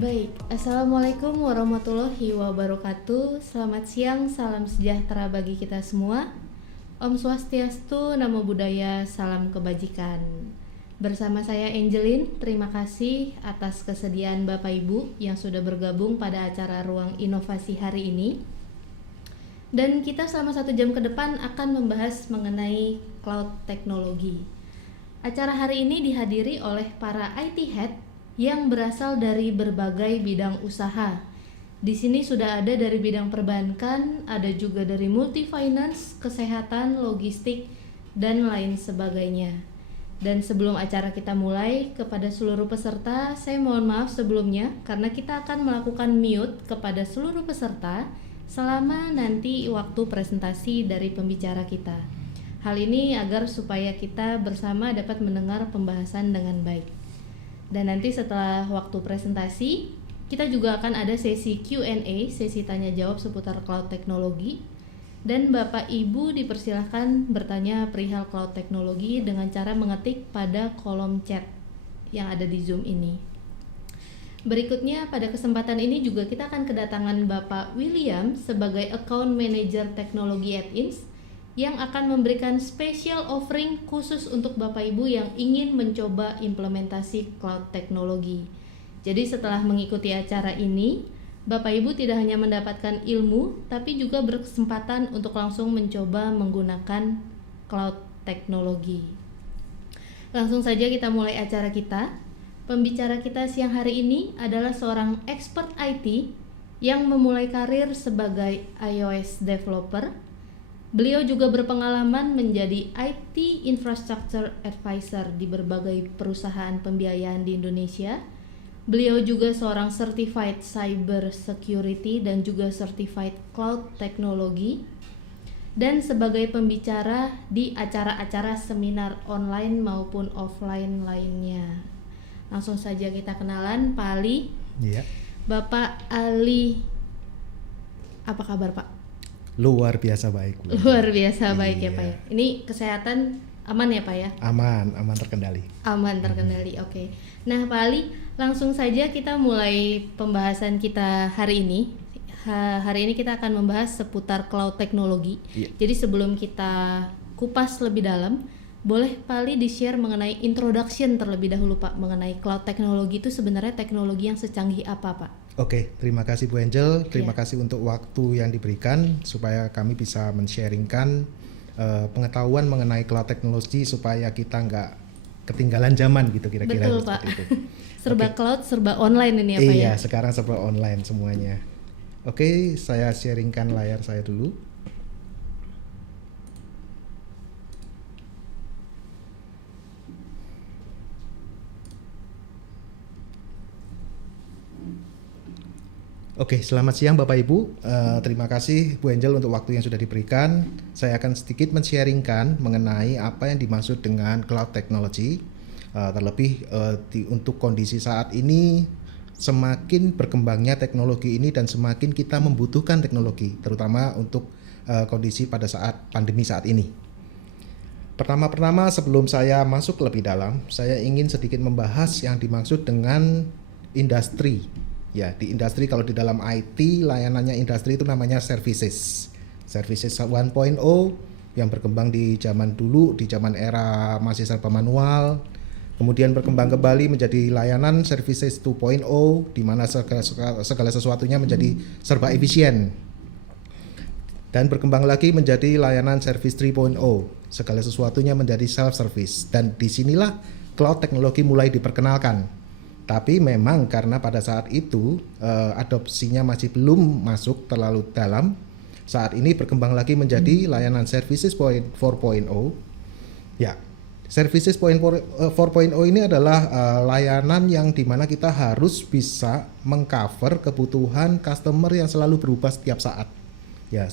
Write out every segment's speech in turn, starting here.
Baik, Assalamualaikum warahmatullahi wabarakatuh. Selamat siang, salam sejahtera bagi kita semua. Om Swastiastu, Namo Buddhaya, salam kebajikan. Bersama saya Angelin, terima kasih atas kesediaan Bapak Ibu yang sudah bergabung pada acara Ruang Inovasi hari ini. Dan kita selama 1 jam ke depan akan membahas mengenai cloud teknologi. Acara hari ini dihadiri oleh para IT Head yang berasal dari berbagai bidang usaha. Di sini sudah ada dari bidang perbankan, ada juga dari multi finance, kesehatan, logistik, dan lain sebagainya. Dan sebelum acara kita mulai, kepada seluruh peserta, saya mohon maaf sebelumnya karena kita akan melakukan mute kepada seluruh peserta selama nanti waktu presentasi dari pembicara kita. Hal ini agar supaya kita bersama dapat mendengar pembahasan dengan baik. Dan nanti setelah waktu presentasi, kita juga akan ada sesi Q&A, sesi tanya jawab seputar cloud teknologi. Dan Bapak Ibu dipersilahkan bertanya perihal cloud teknologi dengan cara mengetik pada kolom chat yang ada di Zoom ini. Berikutnya pada kesempatan ini juga kita akan kedatangan Bapak William sebagai Account Manager Teknologi at INS yang akan memberikan special offering khusus untuk Bapak Ibu yang ingin mencoba implementasi cloud teknologi. Jadi setelah mengikuti acara ini, Bapak Ibu tidak hanya mendapatkan ilmu, tapi juga berkesempatan untuk langsung mencoba menggunakan cloud teknologi. Langsung saja kita mulai acara kita. Pembicara kita siang hari ini adalah seorang expert IT yang memulai karir sebagai iOS developer. Beliau juga berpengalaman menjadi IT Infrastructure Advisor di berbagai perusahaan pembiayaan di Indonesia. Beliau juga seorang Certified Cyber Security dan juga Certified Cloud Technology. Dan sebagai pembicara di acara-acara seminar online maupun offline lainnya. Langsung saja kita kenalan, Pak Ali. Iya. Bapak Ali, apa kabar Pak? Luar biasa baik. Luar biasa baik Iya. ya Pak ya. Ini kesehatan aman ya Pak ya? Aman terkendali. Aman terkendali, oke. Nah Pak Ali, langsung saja kita mulai pembahasan kita hari ini. Hari ini kita akan membahas seputar cloud teknologi. Iya. Jadi sebelum kita kupas lebih dalam, boleh Pak Ali di-share mengenai introduction terlebih dahulu Pak, mengenai cloud teknologi itu sebenarnya teknologi yang secanggih apa Pak? Oke, terima kasih Bu Angel. Terima Iya. kasih untuk waktu yang diberikan supaya kami bisa men-sharingkan pengetahuan mengenai cloud teknologi supaya kita nggak ketinggalan zaman gitu kira-kira. Betul Pak. Itu. Serba Oke. cloud, serba online ini ya Pak ya? Iya, sekarang serba online semuanya. Oke, saya sharingkan layar saya dulu. Oke, selamat siang Bapak Ibu. Terima kasih Bu Angel untuk waktu yang sudah diberikan. Saya akan sedikit men-sharingkan mengenai apa yang dimaksud dengan cloud technology. Terlebih untuk kondisi saat ini, semakin berkembangnya teknologi ini dan semakin kita membutuhkan teknologi, terutama untuk kondisi pada saat pandemi saat ini. Pertama-tama sebelum saya masuk lebih dalam, saya ingin sedikit membahas yang dimaksud dengan industri. Ya, di industri kalau di dalam IT layanannya industri itu namanya services. Services 1.0 yang berkembang di zaman dulu, di zaman era masih serba manual. Kemudian berkembang kembali menjadi layanan services 2.0 di mana segala sesuatunya menjadi serba efisien. Dan berkembang lagi menjadi layanan service 3.0. Segala sesuatunya menjadi self service dan disinilah cloud teknologi mulai diperkenalkan. Tapi memang karena pada saat itu adopsinya masih belum masuk terlalu dalam, saat ini berkembang lagi menjadi layanan services 4.0. Ya, services 4.0 ini adalah layanan yang dimana kita harus bisa mengcover kebutuhan customer yang selalu berubah setiap saat. Ya,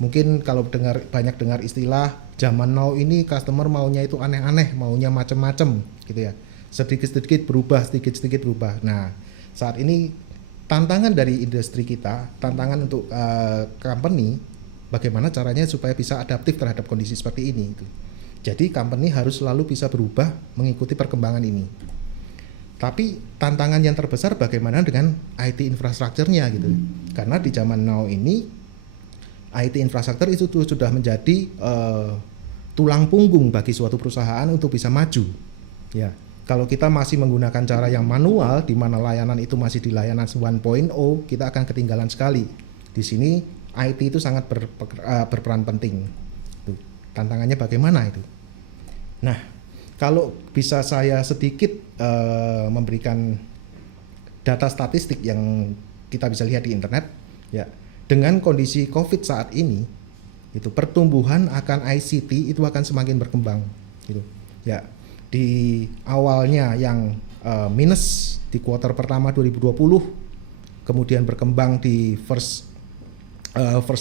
mungkin kalau banyak dengar istilah zaman now ini customer maunya itu aneh-aneh, maunya macem-macem gitu ya. Sedikit-sedikit berubah, sedikit-sedikit berubah. Nah, saat ini tantangan dari industri kita, tantangan untuk company, bagaimana caranya supaya bisa adaptif terhadap kondisi seperti ini. Jadi company harus selalu bisa berubah mengikuti perkembangan ini. Tapi tantangan yang terbesar bagaimana dengan IT infrastrukturnya gitu. Karena di zaman now ini IT infrastruktur itu sudah menjadi tulang punggung bagi suatu perusahaan untuk bisa maju. Ya, kalau kita masih menggunakan cara yang manual, di mana layanan itu masih di layanan 1.0, kita akan ketinggalan sekali. Di sini IT itu sangat berperan penting. Tuh, tantangannya bagaimana itu? Nah, kalau bisa saya sedikit memberikan data statistik yang kita bisa lihat di internet, ya, dengan kondisi COVID saat ini, itu pertumbuhan akan ICT itu akan semakin berkembang, gitu. Ya, di awalnya yang minus di kuartal pertama 2020, kemudian berkembang di first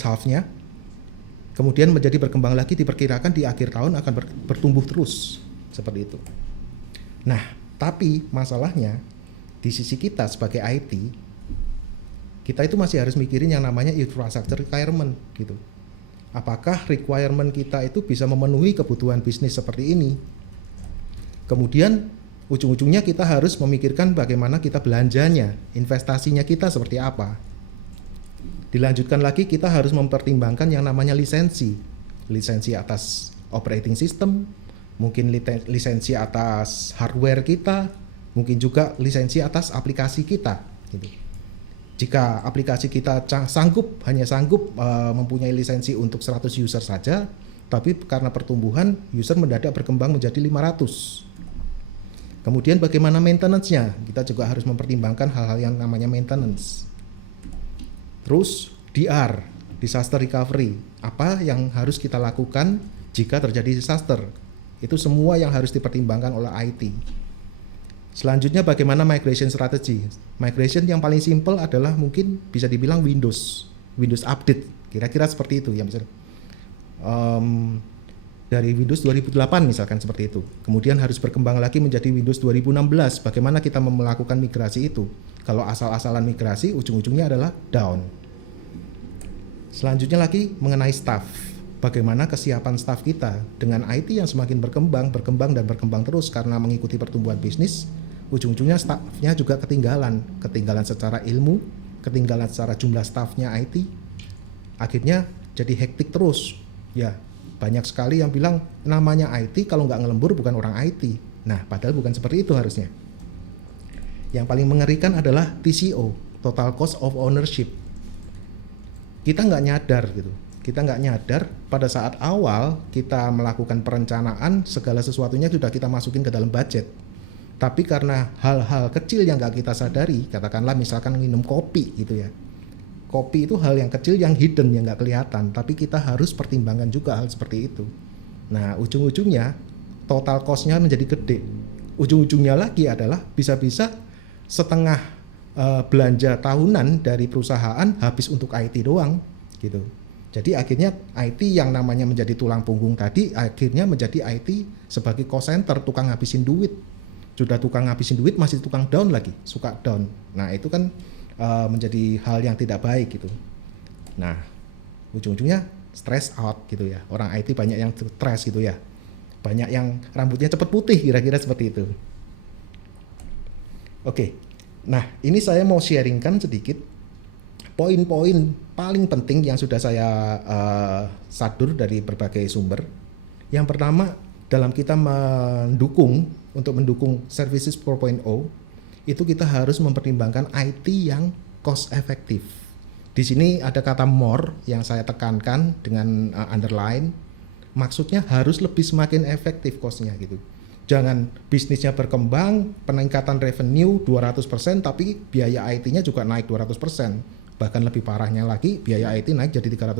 half-nya, kemudian menjadi berkembang lagi, diperkirakan di akhir tahun akan bertumbuh terus seperti itu. Nah, tapi masalahnya di sisi kita sebagai IT, kita itu masih harus mikirin yang namanya infrastructure requirement gitu. Apakah requirement kita itu bisa memenuhi kebutuhan bisnis seperti ini? Kemudian ujung-ujungnya kita harus memikirkan bagaimana kita belanjanya, investasinya kita seperti apa. Dilanjutkan lagi, kita harus mempertimbangkan yang namanya lisensi atas operating system, mungkin lisensi atas hardware kita, mungkin juga lisensi atas aplikasi kita gitu. Jika aplikasi kita hanya sanggup mempunyai lisensi untuk 100 user saja, tapi karena pertumbuhan user mendadak berkembang menjadi 500. Kemudian bagaimana maintenance-nya? Kita juga harus mempertimbangkan hal-hal yang namanya maintenance. Terus DR, disaster recovery. Apa yang harus kita lakukan jika terjadi disaster? Itu semua yang harus dipertimbangkan oleh IT. Selanjutnya bagaimana migration strategy? Migration yang paling simple adalah mungkin bisa dibilang Windows update, kira-kira seperti itu ya, misalnya dari Windows 2008 misalkan seperti itu. Kemudian harus berkembang lagi menjadi Windows 2016. Bagaimana kita melakukan migrasi itu? Kalau asal-asalan migrasi, ujung-ujungnya adalah down. Selanjutnya lagi mengenai staff. Bagaimana kesiapan staff kita dengan IT yang semakin berkembang terus karena mengikuti pertumbuhan bisnis, ujung-ujungnya staffnya juga ketinggalan secara ilmu, ketinggalan secara jumlah staffnya IT, akhirnya jadi hektik terus. Ya, banyak sekali yang bilang namanya IT kalau nggak ngelembur bukan orang IT. Nah, padahal bukan seperti itu harusnya. Yang paling mengerikan adalah TCO, total cost of ownership. Kita nggak nyadar gitu. Kita nggak nyadar pada saat awal kita melakukan perencanaan, segala sesuatunya sudah kita masukin ke dalam budget. Tapi karena hal-hal kecil yang nggak kita sadari, katakanlah misalkan minum kopi gitu ya. Kopi itu hal yang kecil yang hidden, yang nggak kelihatan, tapi kita harus pertimbangkan juga hal seperti itu. Nah, ujung-ujungnya total cost-nya menjadi gede. Ujung-ujungnya lagi adalah bisa-bisa setengah belanja tahunan dari perusahaan habis untuk IT doang gitu. Jadi akhirnya IT yang namanya menjadi tulang punggung tadi akhirnya menjadi IT sebagai cost center, tukang ngabisin duit. Sudah tukang ngabisin duit masih tukang down lagi, suka down. Nah, itu kan menjadi hal yang tidak baik gitu. Nah, ujung-ujungnya stress out gitu ya. Orang IT banyak yang stress gitu ya. Banyak yang rambutnya cepat putih, kira-kira seperti itu. Oke. Nah, ini saya mau sharingkan sedikit poin-poin paling penting yang sudah saya sadur dari berbagai sumber. Yang pertama, dalam kita mendukung services 4.0, itu kita harus mempertimbangkan IT yang cost efektif. Di sini ada kata more yang saya tekankan dengan underline. Maksudnya harus lebih semakin efektif cost-nya gitu. Jangan bisnisnya berkembang, peningkatan revenue 200%, tapi biaya IT-nya juga naik 200%. Bahkan lebih parahnya lagi, biaya IT naik jadi 300%.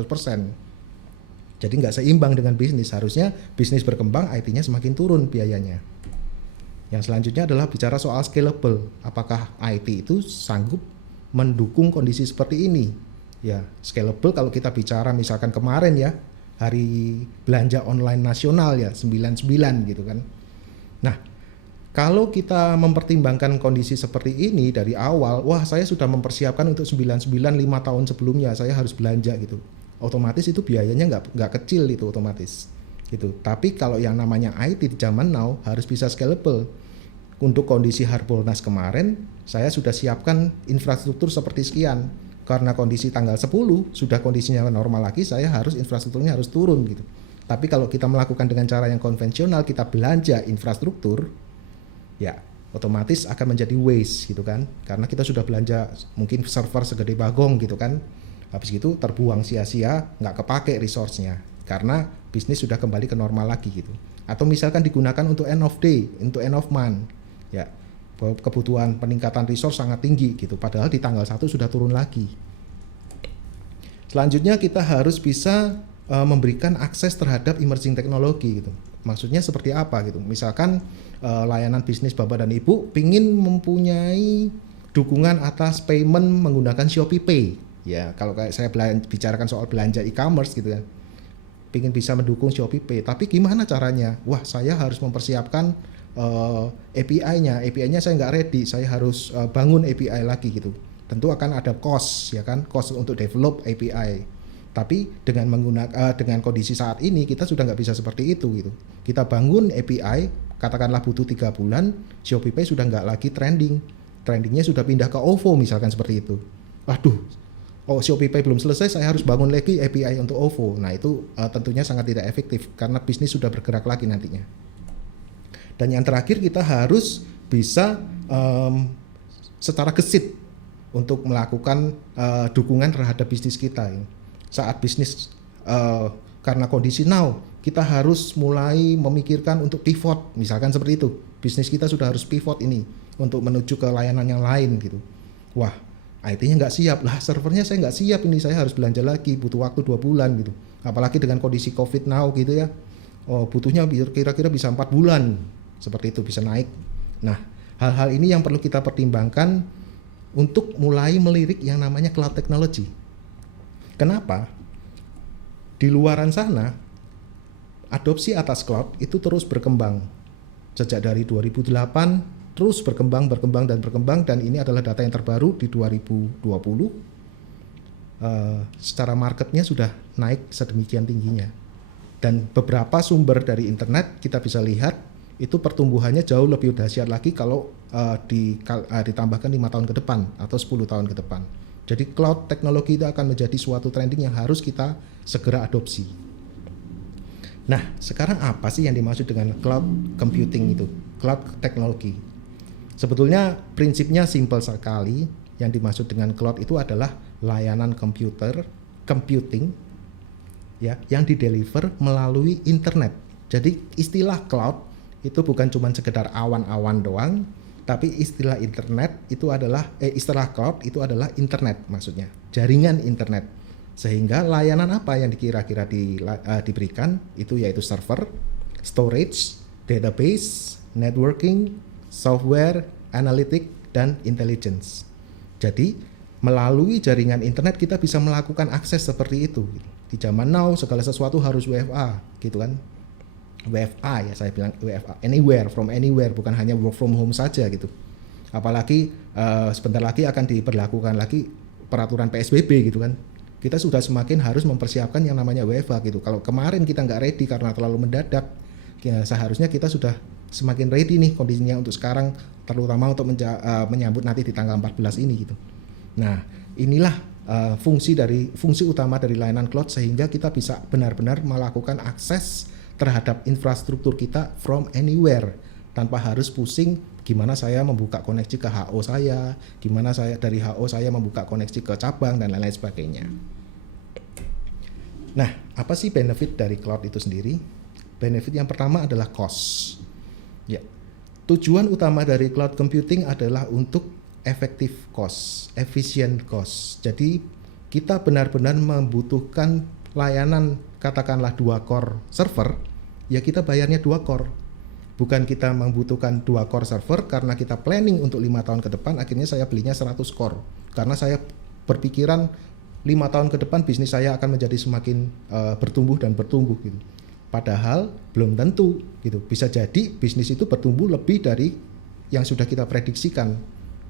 Jadi nggak seimbang dengan bisnis. Harusnya bisnis berkembang, IT-nya semakin turun biayanya. Yang selanjutnya adalah bicara soal scalable. Apakah IT itu sanggup mendukung kondisi seperti ini? Ya, scalable kalau kita bicara misalkan kemarin ya, hari belanja online nasional ya, 99 gitu kan. Nah, kalau kita mempertimbangkan kondisi seperti ini dari awal, wah saya sudah mempersiapkan untuk 99 5 tahun sebelumnya, saya harus belanja gitu. Otomatis itu biayanya nggak kecil itu otomatis gitu. Tapi kalau yang namanya IT di zaman now harus bisa scalable. untuk kondisi Harbolnas kemarin, saya sudah siapkan infrastruktur seperti sekian. Karena kondisi tanggal 10 sudah kondisinya normal lagi, saya harus infrastrukturnya harus turun gitu. Tapi kalau kita melakukan dengan cara yang konvensional, kita belanja infrastruktur, ya otomatis akan menjadi waste gitu kan. Karena kita sudah belanja mungkin server segede bagong gitu kan. Habis itu terbuang sia-sia, nggak kepake resource-nya. Karena bisnis sudah kembali ke normal lagi gitu. Atau misalkan digunakan untuk end of day, untuk end of month. Ya, kebutuhan peningkatan resource sangat tinggi gitu, padahal di tanggal 1 sudah turun lagi. Selanjutnya kita harus bisa memberikan akses terhadap emerging teknologi gitu. Maksudnya seperti apa gitu, misalkan layanan bisnis Bapak dan Ibu pingin mempunyai dukungan atas payment menggunakan Shopee Pay. Ya, kalau kayak saya bicarakan soal belanja e-commerce gitu kan, pingin bisa mendukung Shopee Pay, tapi gimana caranya? Wah, saya harus mempersiapkan API-nya saya nggak ready, saya harus bangun API lagi gitu. Tentu akan ada cost ya kan, cost untuk develop API. Tapi dengan kondisi saat ini kita sudah nggak bisa seperti itu gitu. Kita bangun API, katakanlah butuh 3 bulan, Shopee Pay sudah nggak lagi trendingnya sudah pindah ke OVO misalkan seperti itu. Waduh, Shopee Pay belum selesai, saya harus bangun lagi API untuk OVO. Nah itu tentunya sangat tidak efektif karena bisnis sudah bergerak lagi nantinya. Dan yang terakhir kita harus bisa secara gesit untuk melakukan dukungan terhadap bisnis kita. Saat bisnis karena kondisi now, kita harus mulai memikirkan untuk pivot, misalkan seperti itu. Bisnis kita sudah harus pivot ini untuk menuju ke layanan yang lain gitu. Wah, IT-nya nggak siap lah, servernya saya nggak siap ini, saya harus belanja lagi, butuh waktu 2 bulan gitu. Apalagi dengan kondisi COVID now gitu ya. Butuhnya kira-kira bisa 4 bulan. Seperti itu bisa naik. Nah, hal-hal ini yang perlu kita pertimbangkan untuk mulai melirik yang namanya cloud technology. Kenapa? Di luaran sana, adopsi atas cloud itu terus berkembang. Sejak dari 2008, terus berkembang dan ini adalah data yang terbaru di 2020. Secara marketnya sudah naik sedemikian tingginya. Dan beberapa sumber dari internet kita bisa lihat itu pertumbuhannya jauh lebih dahsyat lagi kalau ditambahkan 5 tahun ke depan atau 10 tahun ke depan. Jadi cloud teknologi itu akan menjadi suatu trending yang harus kita segera adopsi. Nah, sekarang apa sih yang dimaksud dengan cloud computing itu? Cloud teknologi. Sebetulnya prinsipnya simpel sekali. Yang dimaksud dengan cloud itu adalah layanan computing ya, yang dideliver melalui internet. Jadi istilah cloud itu bukan cuma sekedar awan-awan doang, tapi istilah cloud itu adalah internet, maksudnya jaringan internet. Sehingga layanan apa yang kira-kira diberikan itu yaitu server, storage, database, networking, software, analytic, dan intelligence. Jadi melalui jaringan internet kita bisa melakukan akses seperti itu. Di zaman now segala sesuatu harus WFA gitu kan. WFA ya, saya bilang WFA, anywhere, from anywhere, bukan hanya work from home saja gitu. Apalagi sebentar lagi akan diberlakukan lagi peraturan PSBB gitu kan. Kita sudah semakin harus mempersiapkan yang namanya WFA gitu. Kalau kemarin kita nggak ready karena terlalu mendadak, ya seharusnya kita sudah semakin ready nih kondisinya untuk sekarang, terutama untuk menyambut nanti di tanggal 14 ini gitu. Nah, inilah fungsi utama dari layanan cloud, sehingga kita bisa benar-benar melakukan akses terhadap infrastruktur kita from anywhere tanpa harus pusing gimana saya membuka koneksi ke HO saya, gimana saya dari HO saya membuka koneksi ke cabang dan lain-lain sebagainya. Nah, apa sih benefit dari cloud itu sendiri? Benefit yang pertama adalah cost. Ya. Tujuan utama dari cloud computing adalah untuk effective cost, efficient cost. Jadi kita benar-benar membutuhkan layanan katakanlah 2 core server, ya kita bayarnya 2 core. Bukan kita membutuhkan 2 core server karena kita planning untuk 5 tahun ke depan, akhirnya saya belinya 100 core. Karena saya berpikiran 5 tahun ke depan bisnis saya akan menjadi semakin bertumbuh gitu. Padahal belum tentu gitu. Bisa jadi bisnis itu bertumbuh lebih dari yang sudah kita prediksikan.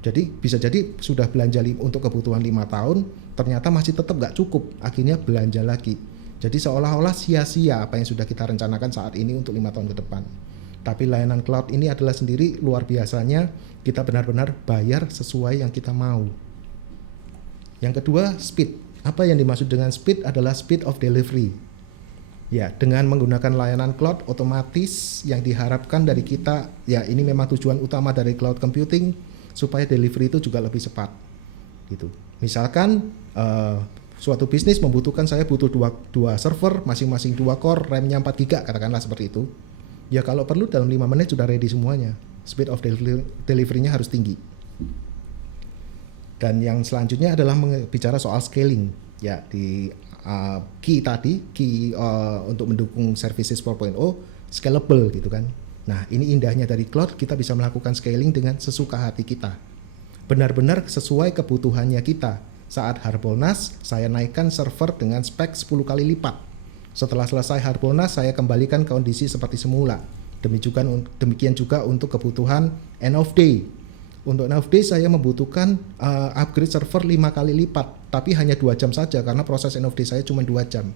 Jadi bisa jadi sudah belanja untuk kebutuhan 5 tahun, ternyata masih tetap nggak cukup, akhirnya belanja lagi. Jadi seolah-olah sia-sia apa yang sudah kita rencanakan saat ini untuk 5 tahun ke depan. Tapi layanan cloud ini adalah sendiri luar biasanya, kita benar-benar bayar sesuai yang kita mau. Yang kedua, speed. Apa yang dimaksud dengan speed adalah speed of delivery. Ya, dengan menggunakan layanan cloud, otomatis yang diharapkan dari kita, ya ini memang tujuan utama dari cloud computing, supaya delivery itu juga lebih cepat. Gitu. Misalkan suatu bisnis membutuhkan, saya butuh dua server, masing-masing 2 core, RAM-nya 4 GB, katakanlah seperti itu. Ya kalau perlu dalam 5 menit sudah ready semuanya. Speed of delivery-nya harus tinggi. Dan yang selanjutnya adalah bicara soal scaling. Ya, di key untuk mendukung services 4.0 scalable gitu kan. Nah, ini indahnya dari cloud, kita bisa melakukan scaling dengan sesuka hati kita. Benar-benar sesuai kebutuhannya kita. Saat Harbolnas, saya naikkan server dengan spek 10 kali lipat. Setelah selesai Harbolnas, saya kembalikan kondisi seperti semula. Demikian juga untuk kebutuhan end of day. Untuk end of day saya membutuhkan upgrade server 5 kali lipat, tapi hanya 2 jam saja karena proses end of day saya cuma 2 jam.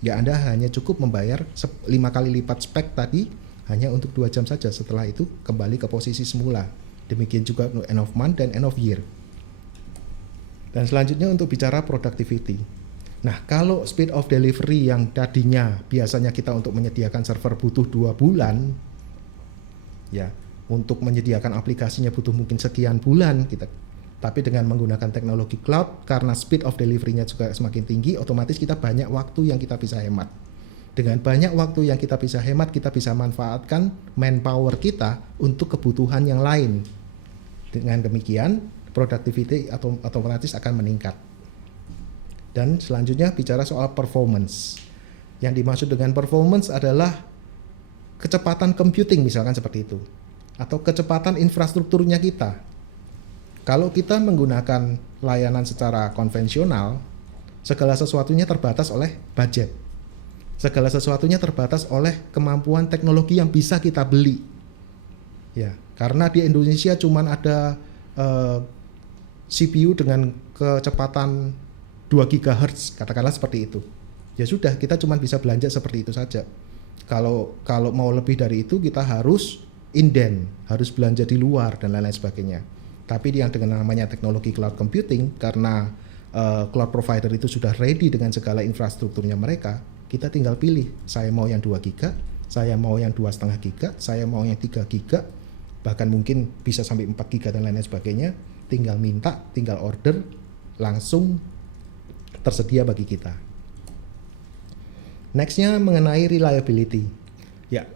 Ya Anda hanya cukup membayar 5 kali lipat spek tadi hanya untuk 2 jam saja, setelah itu kembali ke posisi semula. Demikian juga untuk end of month dan end of year. Dan selanjutnya untuk bicara productivity. Nah, kalau speed of delivery yang tadinya biasanya kita untuk menyediakan server butuh 2 bulan, ya, untuk menyediakan aplikasinya butuh mungkin sekian bulan kita. Tapi dengan menggunakan teknologi cloud, karena speed of delivery-nya juga semakin tinggi, otomatis kita banyak waktu yang kita bisa hemat. Dengan banyak waktu yang kita bisa hemat, kita bisa manfaatkan manpower kita untuk kebutuhan yang lain. Dengan demikian, productivity otomatis akan meningkat. Dan selanjutnya bicara soal performance. Yang dimaksud dengan performance adalah kecepatan computing misalkan seperti itu. Atau kecepatan infrastrukturnya kita. Kalau kita menggunakan layanan secara konvensional, segala sesuatunya terbatas oleh budget. Segala sesuatunya terbatas oleh kemampuan teknologi yang bisa kita beli. Ya, karena di Indonesia cuma ada CPU dengan kecepatan 2 GHz, katakanlah seperti itu. Ya sudah, kita cuma bisa belanja seperti itu saja. Kalau mau lebih dari itu, kita harus inden, harus belanja di luar dan lain-lain sebagainya. Tapi yang dengan namanya teknologi cloud computing, karena cloud provider itu sudah ready dengan segala infrastrukturnya mereka, kita tinggal pilih, saya mau yang 2 GB, saya mau yang 2,5 GB, saya mau yang 3 GB, bahkan mungkin bisa sampai 4 GB dan lain-lain sebagainya. Tinggal minta, tinggal order, langsung tersedia bagi kita. Nextnya mengenai reliability. Ya,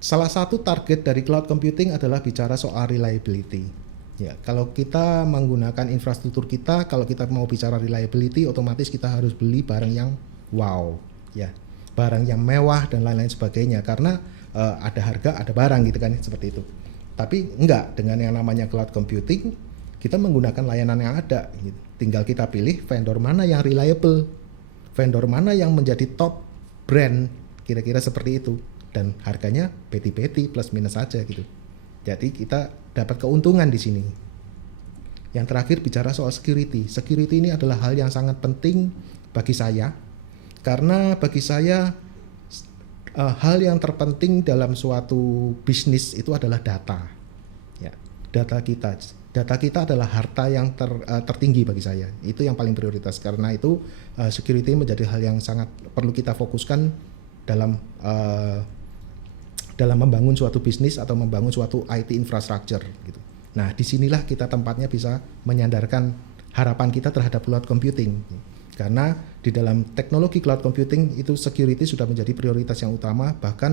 salah satu target dari cloud computing adalah bicara soal reliability. Ya, kalau kita menggunakan infrastruktur kita, kalau kita mau bicara reliability, otomatis kita harus beli barang yang wow, ya, barang yang mewah dan lain-lain sebagainya. Karena ada harga, ada barang gitu kan, seperti itu. Tapi enggak, dengan yang namanya cloud computing, kita menggunakan layanan yang ada. Gitu. Tinggal kita pilih vendor mana yang reliable, vendor mana yang menjadi top brand, kira-kira seperti itu. Dan harganya peti-peti plus minus saja gitu. Jadi kita dapat keuntungan di sini. Yang terakhir bicara soal security. Security ini adalah hal yang sangat penting bagi saya, karena bagi saya hal yang terpenting dalam suatu bisnis itu adalah data. Ya, data kita. Data kita adalah harta yang tertinggi bagi saya. Itu yang paling prioritas. Karena itu security menjadi hal yang sangat perlu kita fokuskan dalam membangun suatu bisnis atau membangun suatu IT infrastructure. Gitu. Nah, disinilah kita tempatnya bisa menyandarkan harapan kita terhadap cloud computing. Karena di dalam teknologi cloud computing itu security sudah menjadi prioritas yang utama. Bahkan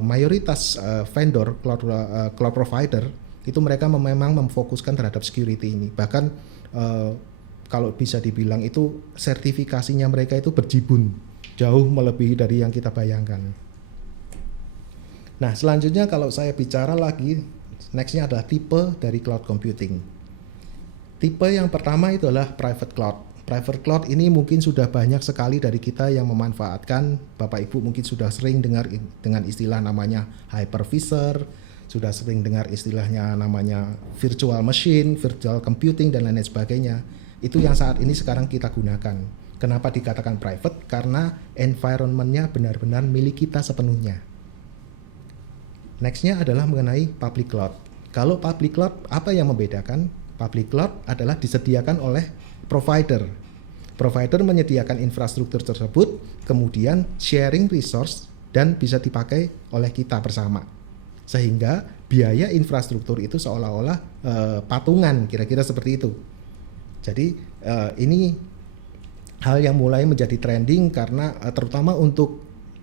mayoritas vendor cloud provider itu mereka memang memfokuskan terhadap security ini. Bahkan kalau bisa dibilang itu sertifikasinya mereka itu berjibun, jauh melebihi dari yang kita bayangkan. Nah, selanjutnya kalau saya bicara lagi, nextnya adalah tipe dari cloud computing. Tipe yang pertama itu adalah private cloud. Private cloud ini mungkin sudah banyak sekali dari kita yang memanfaatkan. Bapak Ibu mungkin sudah sering dengar dengan istilah namanya hypervisor, sudah sering dengar istilahnya namanya virtual machine, virtual computing, dan lain-lain sebagainya. Itu yang saat ini sekarang kita gunakan. Kenapa dikatakan private? Karena environment-nya benar-benar milik kita sepenuhnya. Nextnya adalah mengenai public cloud. Kalau public cloud, apa yang membedakan? Public cloud adalah disediakan oleh provider. Provider menyediakan infrastruktur tersebut, kemudian sharing resource dan bisa dipakai oleh kita bersama. Sehingga biaya infrastruktur itu seolah-olah patungan, kira-kira seperti itu. Jadi ini hal yang mulai menjadi trending karena terutama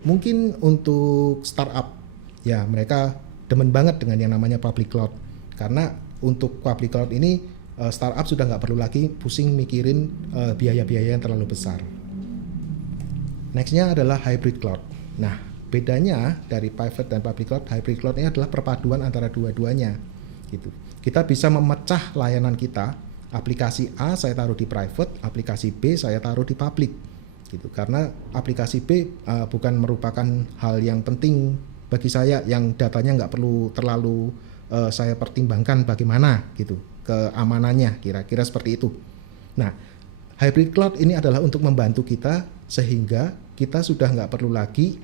mungkin untuk startup. Ya, mereka demen banget dengan yang namanya public cloud. Karena untuk public cloud ini startup sudah nggak perlu lagi pusing mikirin biaya-biaya yang terlalu besar. Nextnya adalah hybrid cloud. Nah, bedanya dari private dan public cloud, hybrid cloud ini adalah perpaduan antara dua-duanya. Gitu. Kita bisa memecah layanan kita, aplikasi A saya taruh di private, aplikasi B saya taruh di public. Gitu. Karena aplikasi B bukan merupakan hal yang penting bagi saya, yang datanya nggak perlu terlalu saya pertimbangkan bagaimana gitu keamanannya, kira-kira seperti itu. Nah, hybrid cloud ini adalah untuk membantu kita sehingga kita sudah nggak perlu lagi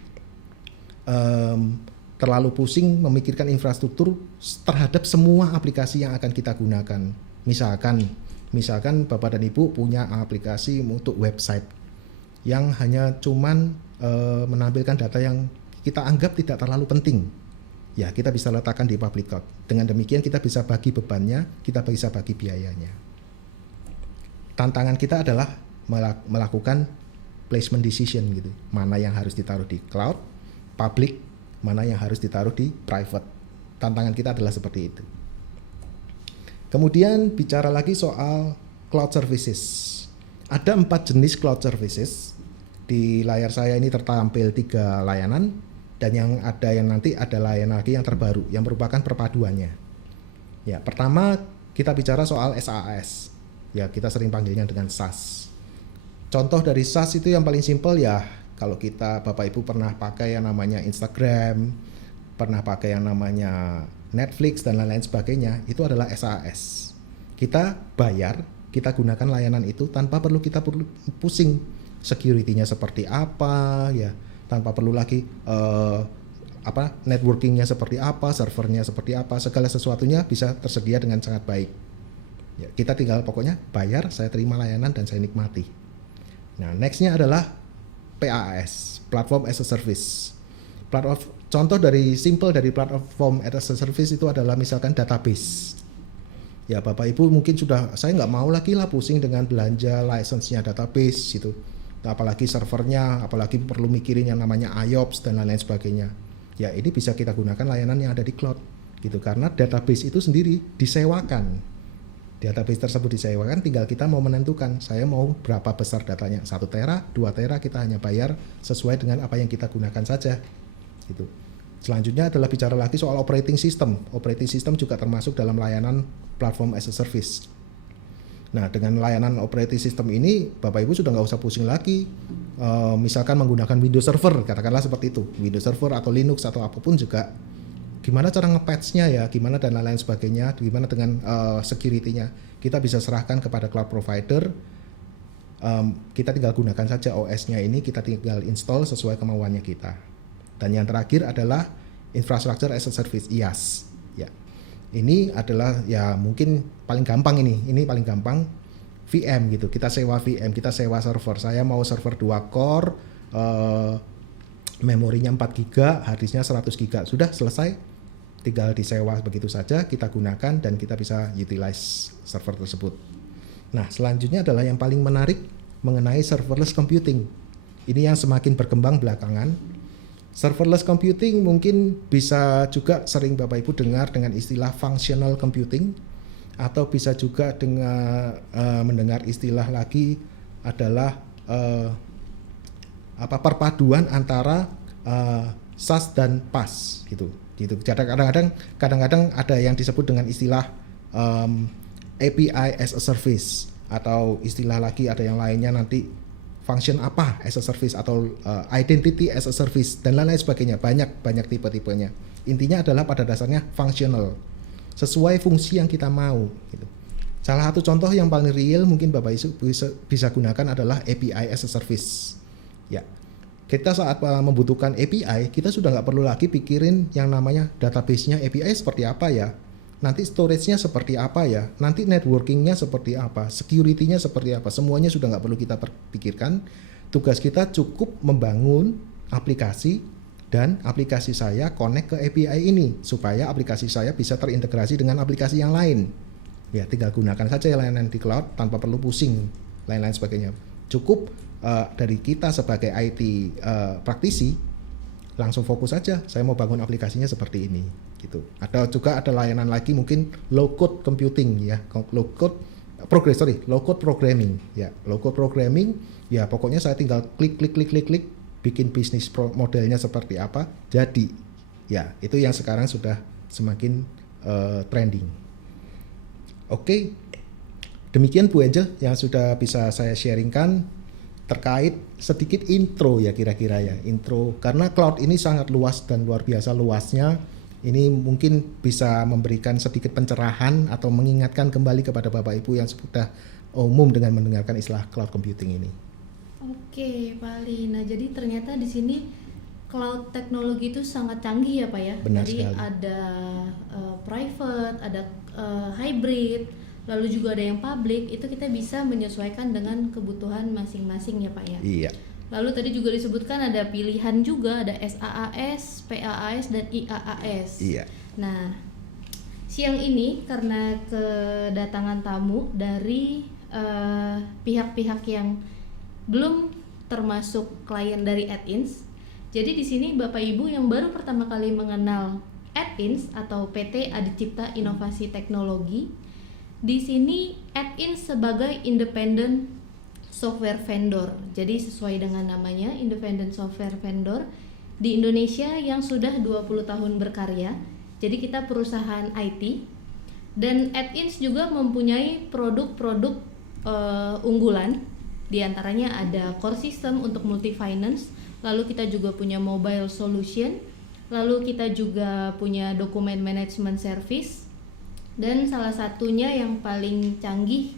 terlalu pusing memikirkan infrastruktur terhadap semua aplikasi yang akan kita gunakan. Misalkan Bapak dan Ibu punya aplikasi untuk website yang hanya cuman menampilkan data yang kita anggap tidak terlalu penting, ya kita bisa letakkan di public cloud. Dengan demikian kita bisa bagi bebannya, kita bisa bagi biayanya. Tantangan kita adalah melakukan placement decision gitu, mana yang harus ditaruh di cloud, public, mana yang harus ditaruh di private. Tantangan kita adalah seperti itu. Kemudian bicara lagi soal cloud services. Ada 4 jenis cloud services. Di layar saya ini tertampil 3 layanan. Dan yang nanti ada layanan lagi yang terbaru yang merupakan perpaduannya. Ya, pertama kita bicara soal SaaS. Ya, kita sering panggilnya dengan SaaS. Contoh dari SaaS itu yang paling simpel ya, kalau kita Bapak Ibu pernah pakai yang namanya Instagram, pernah pakai yang namanya Netflix dan lain-lain sebagainya, itu adalah SaaS. Kita bayar, kita gunakan layanan itu tanpa perlu pusing security-nya seperti apa ya. Tanpa perlu lagi networkingnya seperti apa, servernya seperti apa, segala sesuatunya bisa tersedia dengan sangat baik. Ya, kita tinggal pokoknya bayar, saya terima layanan dan saya nikmati. Nah, nextnya adalah PaaS, Platform as a Service. Contoh dari Platform as a Service itu adalah misalkan database. Ya, Bapak Ibu mungkin saya nggak mau lagi lah pusing dengan belanja license-nya database gitu. Apalagi servernya, apalagi perlu mikirin yang namanya IOPS dan lain-lain sebagainya. Ya, ini bisa kita gunakan layanan yang ada di cloud gitu, karena database itu sendiri disewakan. Database tersebut disewakan, tinggal kita mau menentukan saya mau berapa besar datanya, 1 tera, 2 tera, kita hanya bayar sesuai dengan apa yang kita gunakan saja gitu. Selanjutnya adalah bicara lagi soal operating system. Operating system juga termasuk dalam layanan platform as a service. Nah, dengan layanan operating system ini, Bapak Ibu sudah nggak usah pusing lagi. Misalkan menggunakan Windows Server, katakanlah seperti itu. Windows Server atau Linux atau apapun juga. Gimana cara nge-patch-nya ya, gimana dan lain-lain sebagainya, gimana dengan security-nya. Kita bisa serahkan kepada cloud provider. Kita tinggal gunakan saja OS-nya ini, kita tinggal install sesuai kemauannya kita. Dan yang terakhir adalah Infrastructure as a Service, IaaS. Ya. Ini adalah ya mungkin paling gampang ini paling gampang VM gitu. Kita sewa VM, kita sewa server. Saya mau server 2 core, memorinya 4 GB, harddisknya 100 GB. Sudah selesai, tinggal disewa begitu saja, kita gunakan dan kita bisa utilize server tersebut. Nah, selanjutnya adalah yang paling menarik mengenai serverless computing. Ini yang semakin berkembang belakangan. Serverless computing mungkin bisa juga sering Bapak Ibu dengar dengan istilah functional computing, atau bisa juga dengan mendengar istilah lagi adalah perpaduan antara SaaS dan PaaS gitu. Kadang-kadang ada yang disebut dengan istilah API as a service, atau istilah lagi ada yang lainnya nanti function apa as a service, atau identity as a service dan lain-lain sebagainya. Banyak tipe-tipenya. Intinya adalah pada dasarnya functional, sesuai fungsi yang kita mau gitu. Salah satu contoh yang paling real mungkin Bapak Ibu bisa gunakan adalah API as a service. Ya. Kita saat membutuhkan API, kita sudah nggak perlu lagi pikirin yang namanya database-nya API seperti apa ya, nanti storage-nya seperti apa ya, nanti networking-nya seperti apa, security-nya seperti apa, semuanya sudah nggak perlu kita pikirkan. Tugas kita cukup membangun aplikasi, dan aplikasi saya connect ke API ini, supaya aplikasi saya bisa terintegrasi dengan aplikasi yang lain. Ya, tinggal gunakan saja layanan di cloud tanpa perlu pusing, lain-lain sebagainya. Cukup dari kita sebagai IT praktisi langsung fokus saja, saya mau bangun aplikasinya seperti ini gitu. Ada layanan lagi mungkin low code computing ya, low code programming ya. Low code programming ya, pokoknya saya tinggal klik bikin bisnis modelnya seperti apa, jadi ya itu yang sekarang sudah semakin trending. Oke, demikian Bu Angel yang sudah bisa saya sharingkan terkait sedikit intro ya, kira-kira ya, intro, karena cloud ini sangat luas dan luar biasa luasnya. Ini mungkin bisa memberikan sedikit pencerahan atau mengingatkan kembali kepada Bapak Ibu yang sudah umum dengan mendengarkan istilah cloud computing ini. Oke, Pak Ali. Nah, jadi ternyata di sini cloud teknologi itu sangat canggih ya, Pak ya. Benar jadi sekali. ada private, ada hybrid, lalu juga ada yang public. Itu kita bisa menyesuaikan dengan kebutuhan masing-masing ya, Pak ya. Iya. Lalu tadi juga disebutkan ada pilihan juga, ada SaaS, PaaS, dan IaaS. Iya. Nah, siang ini karena kedatangan tamu dari pihak-pihak yang belum termasuk klien dari Adins. Jadi di sini Bapak Ibu yang baru pertama kali mengenal Adins atau PT Adicipta Inovasi Teknologi, di sini Adins sebagai independent software vendor. Jadi sesuai dengan namanya, independent software vendor di Indonesia yang sudah 20 tahun berkarya. Jadi kita perusahaan IT, dan Adins juga mempunyai produk-produk unggulan. Di antaranya ada core system untuk multi finance, lalu kita juga punya mobile solution, lalu kita juga punya document management service, dan salah satunya yang paling canggih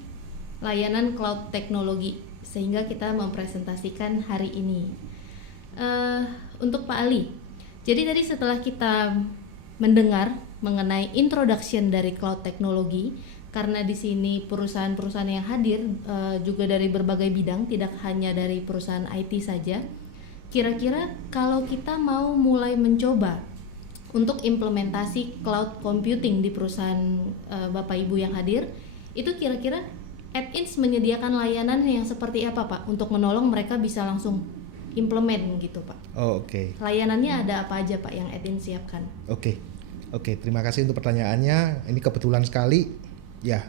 layanan cloud teknologi, sehingga kita mempresentasikan hari ini. Untuk Pak Ali, jadi tadi setelah kita mendengar mengenai introduction dari cloud teknologi, karena di sini perusahaan-perusahaan yang hadir juga dari berbagai bidang, tidak hanya dari perusahaan IT saja. Kira-kira kalau kita mau mulai mencoba untuk implementasi cloud computing di perusahaan Bapak Ibu yang hadir, itu kira-kira Adins menyediakan layanan yang seperti apa, Pak, untuk menolong mereka bisa langsung implement gitu, Pak? Oh, oke. Layanannya ada apa aja, Pak, yang Adins siapkan? Oke, terima kasih untuk pertanyaannya. Ini kebetulan sekali. Ya,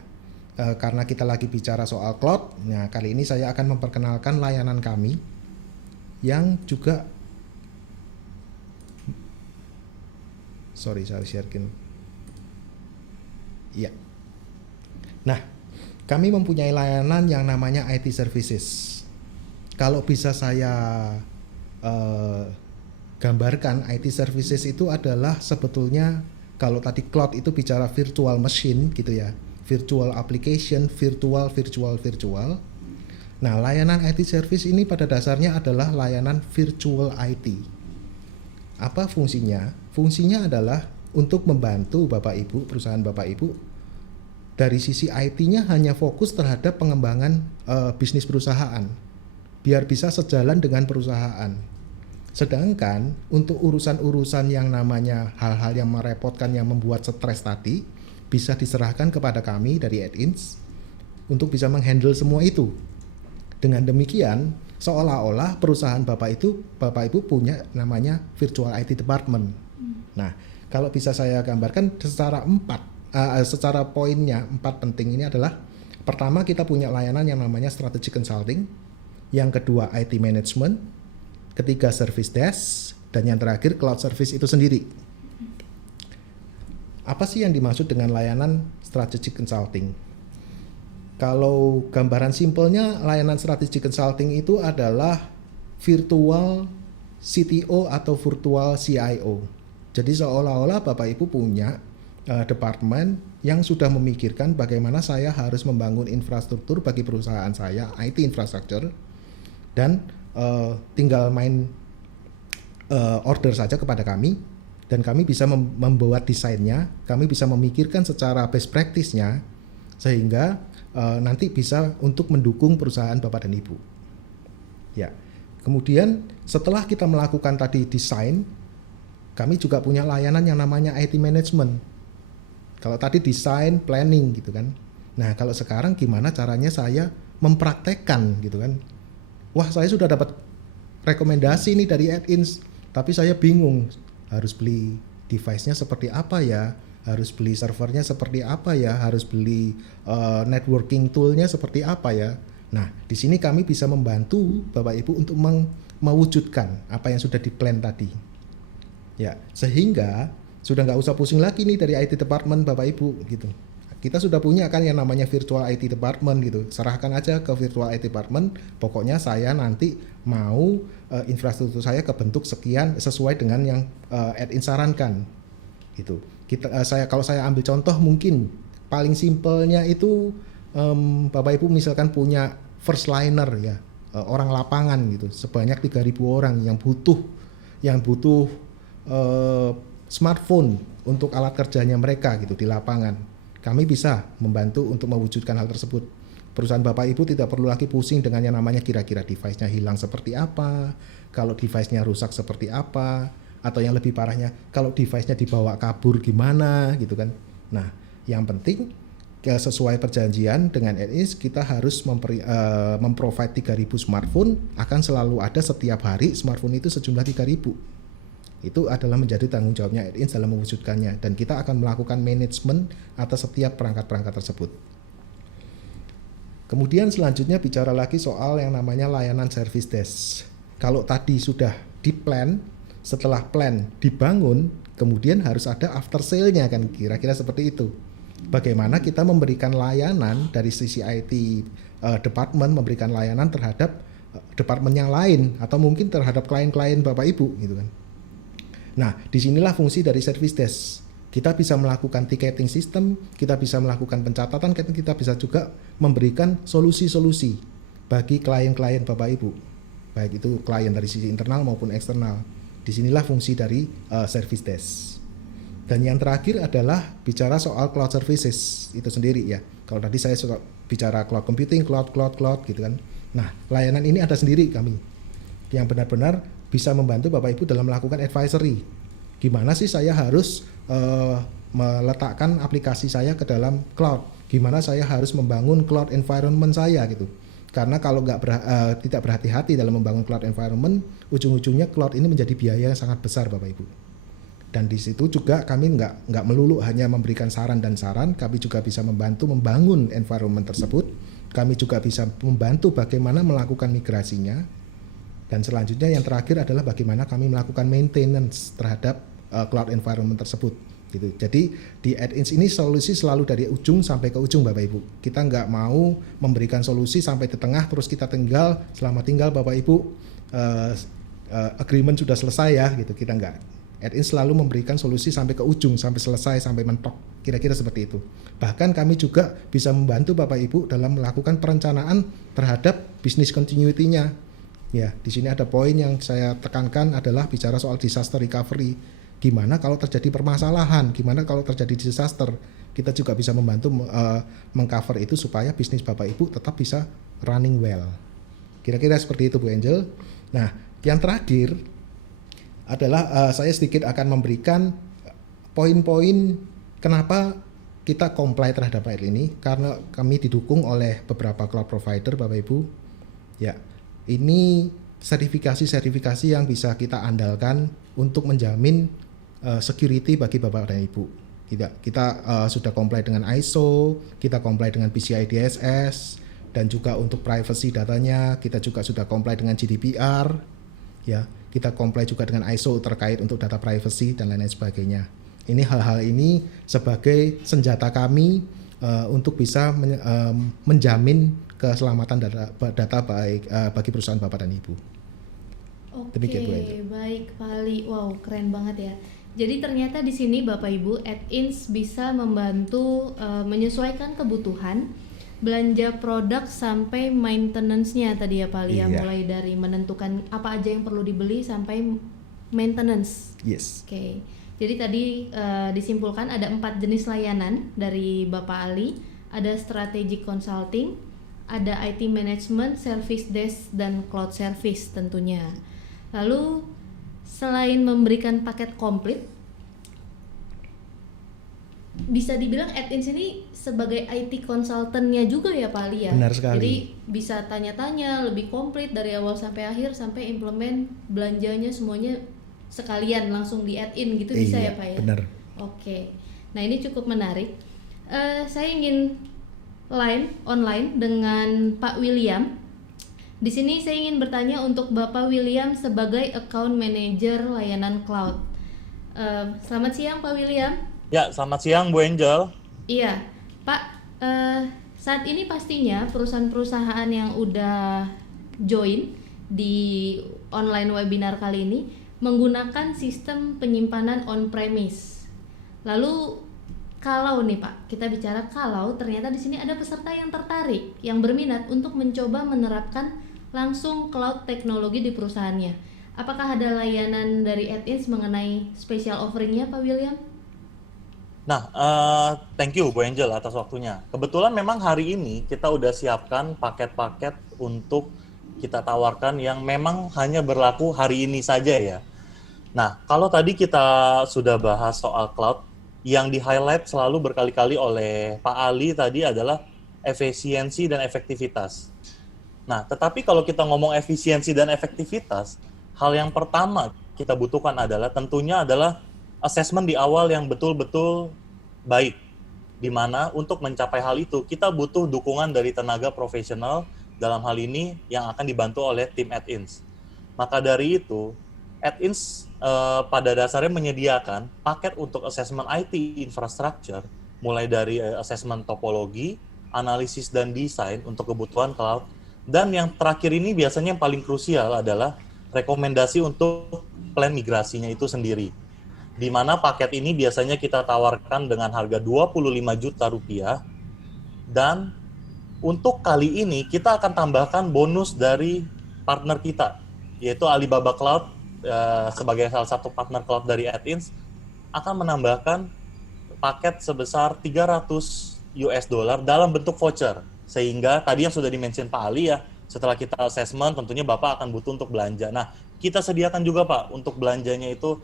karena kita lagi bicara soal cloud, nah kali ini saya akan memperkenalkan layanan kami yang juga, saya sharekin. Iya. Nah, kami mempunyai layanan yang namanya IT Services. Kalau bisa saya gambarkan, IT Services itu adalah sebetulnya, kalau tadi cloud itu bicara virtual machine gitu ya, virtual application, virtual. Nah, layanan IT service ini pada dasarnya adalah layanan virtual IT. Apa fungsinya? Fungsinya adalah untuk membantu Bapak Ibu, perusahaan Bapak Ibu, dari sisi IT-nya hanya fokus terhadap pengembangan bisnis perusahaan, biar bisa sejalan dengan perusahaan. Sedangkan untuk urusan-urusan yang namanya hal-hal yang merepotkan, yang membuat stres tadi, bisa diserahkan kepada kami dari Adins untuk bisa menghandle semua itu. Dengan demikian, seolah-olah perusahaan Bapak Ibu punya namanya virtual IT department. Nah, kalau bisa saya gambarkan secara poinnya, 4 penting ini adalah: pertama, kita punya layanan yang namanya strategic consulting, yang kedua IT management, ketiga service desk, dan yang terakhir cloud service itu sendiri. Apa sih yang dimaksud dengan layanan strategic consulting? Kalau gambaran simpelnya, layanan strategic consulting itu adalah virtual CTO atau virtual CIO. Jadi seolah-olah Bapak Ibu punya departemen yang sudah memikirkan bagaimana saya harus membangun infrastruktur bagi perusahaan saya, IT infrastructure, dan tinggal main order saja kepada kami, dan kami bisa membuat desainnya, kami bisa memikirkan secara best practice-nya, sehingga nanti bisa untuk mendukung perusahaan Bapak dan Ibu. Ya. Kemudian setelah kita melakukan tadi desain, kami juga punya layanan yang namanya IT management. Kalau tadi desain, planning gitu kan. Nah, kalau sekarang gimana caranya saya mempraktekkan gitu kan. Wah, saya sudah dapat rekomendasi nih dari Add-ins, tapi saya bingung harus beli device-nya seperti apa ya, harus beli servernya seperti apa ya, harus beli networking tool-nya seperti apa ya. Nah, di sini kami bisa membantu Bapak Ibu untuk mewujudkan apa yang sudah di-plan tadi. Ya, sehingga sudah nggak usah pusing lagi nih dari IT department Bapak Ibu gitu. Kita sudah punya kan yang namanya virtual IT department gitu. Serahkan aja ke virtual IT department, pokoknya saya nanti mau infrastruktur saya kebentuk sekian sesuai dengan yang Add-in sarankan. Gitu. Kalau saya ambil contoh mungkin paling simpelnya itu Bapak Ibu misalkan punya first liner ya, orang lapangan gitu, sebanyak 3.000 orang yang butuh smartphone untuk alat kerjanya mereka gitu di lapangan. Kami bisa membantu untuk mewujudkan hal tersebut. Perusahaan Bapak Ibu tidak perlu lagi pusing dengan yang namanya kira-kira device-nya hilang seperti apa, kalau device-nya rusak seperti apa, atau yang lebih parahnya kalau device-nya dibawa kabur gimana gitu kan. Nah, yang penting sesuai perjanjian dengan Add-ins kita harus memprovide 3.000 smartphone, akan selalu ada setiap hari smartphone itu sejumlah 3.000. Itu adalah menjadi tanggung jawabnya Add-ins dalam mewujudkannya, dan kita akan melakukan manajemen atas setiap perangkat-perangkat tersebut. Kemudian selanjutnya bicara lagi soal yang namanya layanan service desk. Kalau tadi sudah di plan, setelah plan dibangun, kemudian harus ada after sale-nya kan, kira-kira seperti itu. Bagaimana kita memberikan layanan dari sisi IT department, memberikan layanan terhadap departemen yang lain atau mungkin terhadap klien-klien Bapak Ibu gitu kan. Nah, disinilah fungsi dari service desk. Kita bisa melakukan ticketing system, kita bisa melakukan pencatatan, kita bisa juga memberikan solusi-solusi bagi klien-klien Bapak Ibu, baik itu klien dari sisi internal maupun eksternal. Disinilah fungsi dari service desk. Dan yang terakhir adalah bicara soal cloud services itu sendiri ya. Kalau tadi saya suka bicara cloud computing, cloud gitu kan. Nah, layanan ini ada sendiri kami yang benar-benar bisa membantu Bapak Ibu dalam melakukan advisory. Gimana sih saya harus meletakkan aplikasi saya ke dalam cloud? Gimana saya harus membangun cloud environment saya gitu? Karena kalau tidak berhati-hati dalam membangun cloud environment, ujung-ujungnya cloud ini menjadi biaya yang sangat besar Bapak Ibu. Dan di situ juga kami nggak melulu hanya memberikan saran, kami juga bisa membantu membangun environment tersebut. Kami juga bisa membantu bagaimana melakukan migrasinya. Dan selanjutnya yang terakhir adalah bagaimana kami melakukan maintenance terhadap cloud environment tersebut. Gitu. Jadi di Add-ins ini solusi selalu dari ujung sampai ke ujung Bapak Ibu. Kita nggak mau memberikan solusi sampai di tengah terus kita selama tinggal Bapak Ibu agreement sudah selesai ya gitu. Kita nggak. Add-ins selalu memberikan solusi sampai ke ujung, sampai selesai, sampai mentok. Kira-kira seperti itu. Bahkan kami juga bisa membantu Bapak Ibu dalam melakukan perencanaan terhadap business continuity-nya. Ya, di sini ada poin yang saya tekankan adalah bicara soal disaster recovery. Gimana kalau terjadi permasalahan, gimana kalau terjadi disaster. Kita juga bisa membantu mengcover itu supaya bisnis Bapak Ibu tetap bisa running well. Kira-kira seperti itu Bu Angel. Nah, yang terakhir adalah saya sedikit akan memberikan poin-poin kenapa kita comply terhadap hal ini, karena kami didukung oleh beberapa cloud provider Bapak Ibu. Ya, ini sertifikasi yang bisa kita andalkan untuk menjamin security bagi Bapak dan Ibu. Kita sudah comply dengan ISO, kita comply dengan PCI DSS, dan juga untuk privacy datanya kita juga sudah comply dengan GDPR. Ya, kita comply juga dengan ISO terkait untuk data privacy dan lain-lain sebagainya. Ini hal-hal ini sebagai senjata kami untuk bisa menjamin keselamatan data baik bagi perusahaan Bapak dan Ibu. Oke, baik Pak Ali. Wow, keren banget ya. Jadi ternyata di sini Bapak Ibu Add-ins bisa membantu menyesuaikan kebutuhan belanja produk sampai maintenance-nya tadi ya Pak Ali, ya, mulai dari menentukan apa aja yang perlu dibeli sampai maintenance. Yes. Oke. Jadi tadi disimpulkan ada 4 jenis layanan dari Bapak Ali. Ada strategic consulting, ada IT management, service desk, dan cloud service tentunya. Lalu selain memberikan paket komplit, bisa dibilang At-ins ini sebagai IT consultant-nya juga ya Pak Ali ya? Benar sekali. Jadi bisa tanya-tanya lebih komplit dari awal sampai akhir, sampai implement belanjanya semuanya sekalian langsung di At-in gitu, bisa ya Pak ya? Benar. Oke, nah ini cukup menarik. Saya ingin online dengan Pak William. Di sini saya ingin bertanya untuk Bapak William sebagai account manager layanan cloud. Selamat siang Pak William. Ya, selamat siang Bu Angel. Iya, Pak. Saat ini pastinya perusahaan-perusahaan yang udah join di online webinar kali ini menggunakan sistem penyimpanan on-premise. Lalu kalau nih Pak, kita bicara kalau ternyata di sini ada peserta yang tertarik, yang berminat untuk mencoba menerapkan langsung cloud teknologi di perusahaannya. Apakah ada layanan dari At-ins mengenai special offering-nya Pak William? Nah, thank you Bu Angel atas waktunya. Kebetulan memang hari ini kita udah siapkan paket-paket untuk kita tawarkan yang memang hanya berlaku hari ini saja ya. Nah, kalau tadi kita sudah bahas soal cloud, yang di-highlight selalu berkali-kali oleh Pak Ali tadi adalah efisiensi dan efektivitas. Nah, tetapi kalau kita ngomong efisiensi dan efektivitas, hal yang pertama kita butuhkan adalah tentunya adalah assessment di awal yang betul-betul baik. Di mana untuk mencapai hal itu, kita butuh dukungan dari tenaga profesional dalam hal ini yang akan dibantu oleh tim At-ins. Maka dari itu, At-ins pada dasarnya menyediakan paket untuk assessment IT infrastructure, mulai dari assessment topologi, analisis dan desain untuk kebutuhan cloud, dan yang terakhir ini biasanya yang paling krusial adalah rekomendasi untuk plan migrasinya itu sendiri. Di mana paket ini biasanya kita tawarkan dengan harga 25 juta rupiah, dan untuk kali ini kita akan tambahkan bonus dari partner kita, yaitu Alibaba Cloud sebagai salah satu partner cloud dari At-ins akan menambahkan paket sebesar 300 US dollar dalam bentuk voucher. Sehingga tadi yang sudah dimention Pak Ali ya, setelah kita assessment tentunya Bapak akan butuh untuk belanja. Nah, kita sediakan juga Pak untuk belanjanya itu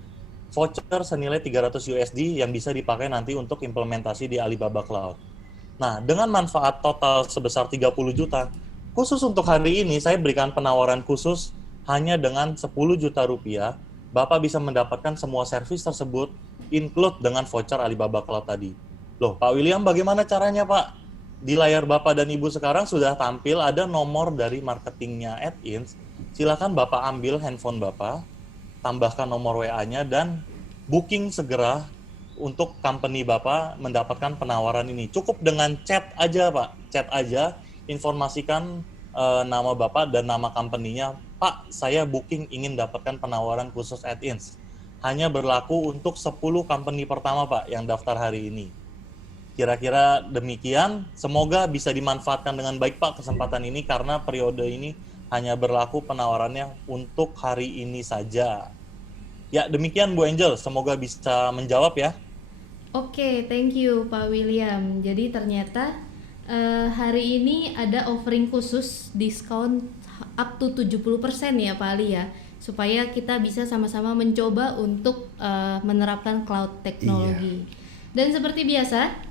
voucher senilai 300 USD yang bisa dipakai nanti untuk implementasi di Alibaba Cloud. Nah, dengan manfaat total sebesar 30 juta, khusus untuk hari ini saya berikan penawaran khusus hanya dengan 10 juta rupiah, Bapak bisa mendapatkan semua servis tersebut, include dengan voucher Alibaba Cloud tadi. Loh, Pak William, bagaimana caranya, Pak? Di layar Bapak dan Ibu sekarang sudah tampil ada nomor dari marketingnya At-ins. Silakan Bapak ambil handphone Bapak, tambahkan nomor WA-nya, dan booking segera untuk company Bapak mendapatkan penawaran ini. Cukup dengan chat aja, Pak. Chat aja, informasikan nama Bapak dan nama company-nya. Pak, saya booking ingin dapatkan penawaran khusus At-ins. Hanya berlaku untuk 10 company pertama, Pak, yang daftar hari ini. Kira-kira demikian, semoga bisa dimanfaatkan dengan baik, Pak, kesempatan ini, karena periode ini hanya berlaku penawarannya untuk hari ini saja. Ya, demikian Bu Angel, semoga bisa menjawab ya. Oke, thank you Pak William. Jadi ternyata hari ini ada offering khusus diskon up to 70% ya Pak Ali ya, supaya kita bisa sama-sama mencoba untuk menerapkan cloud teknologi. Dan seperti biasa,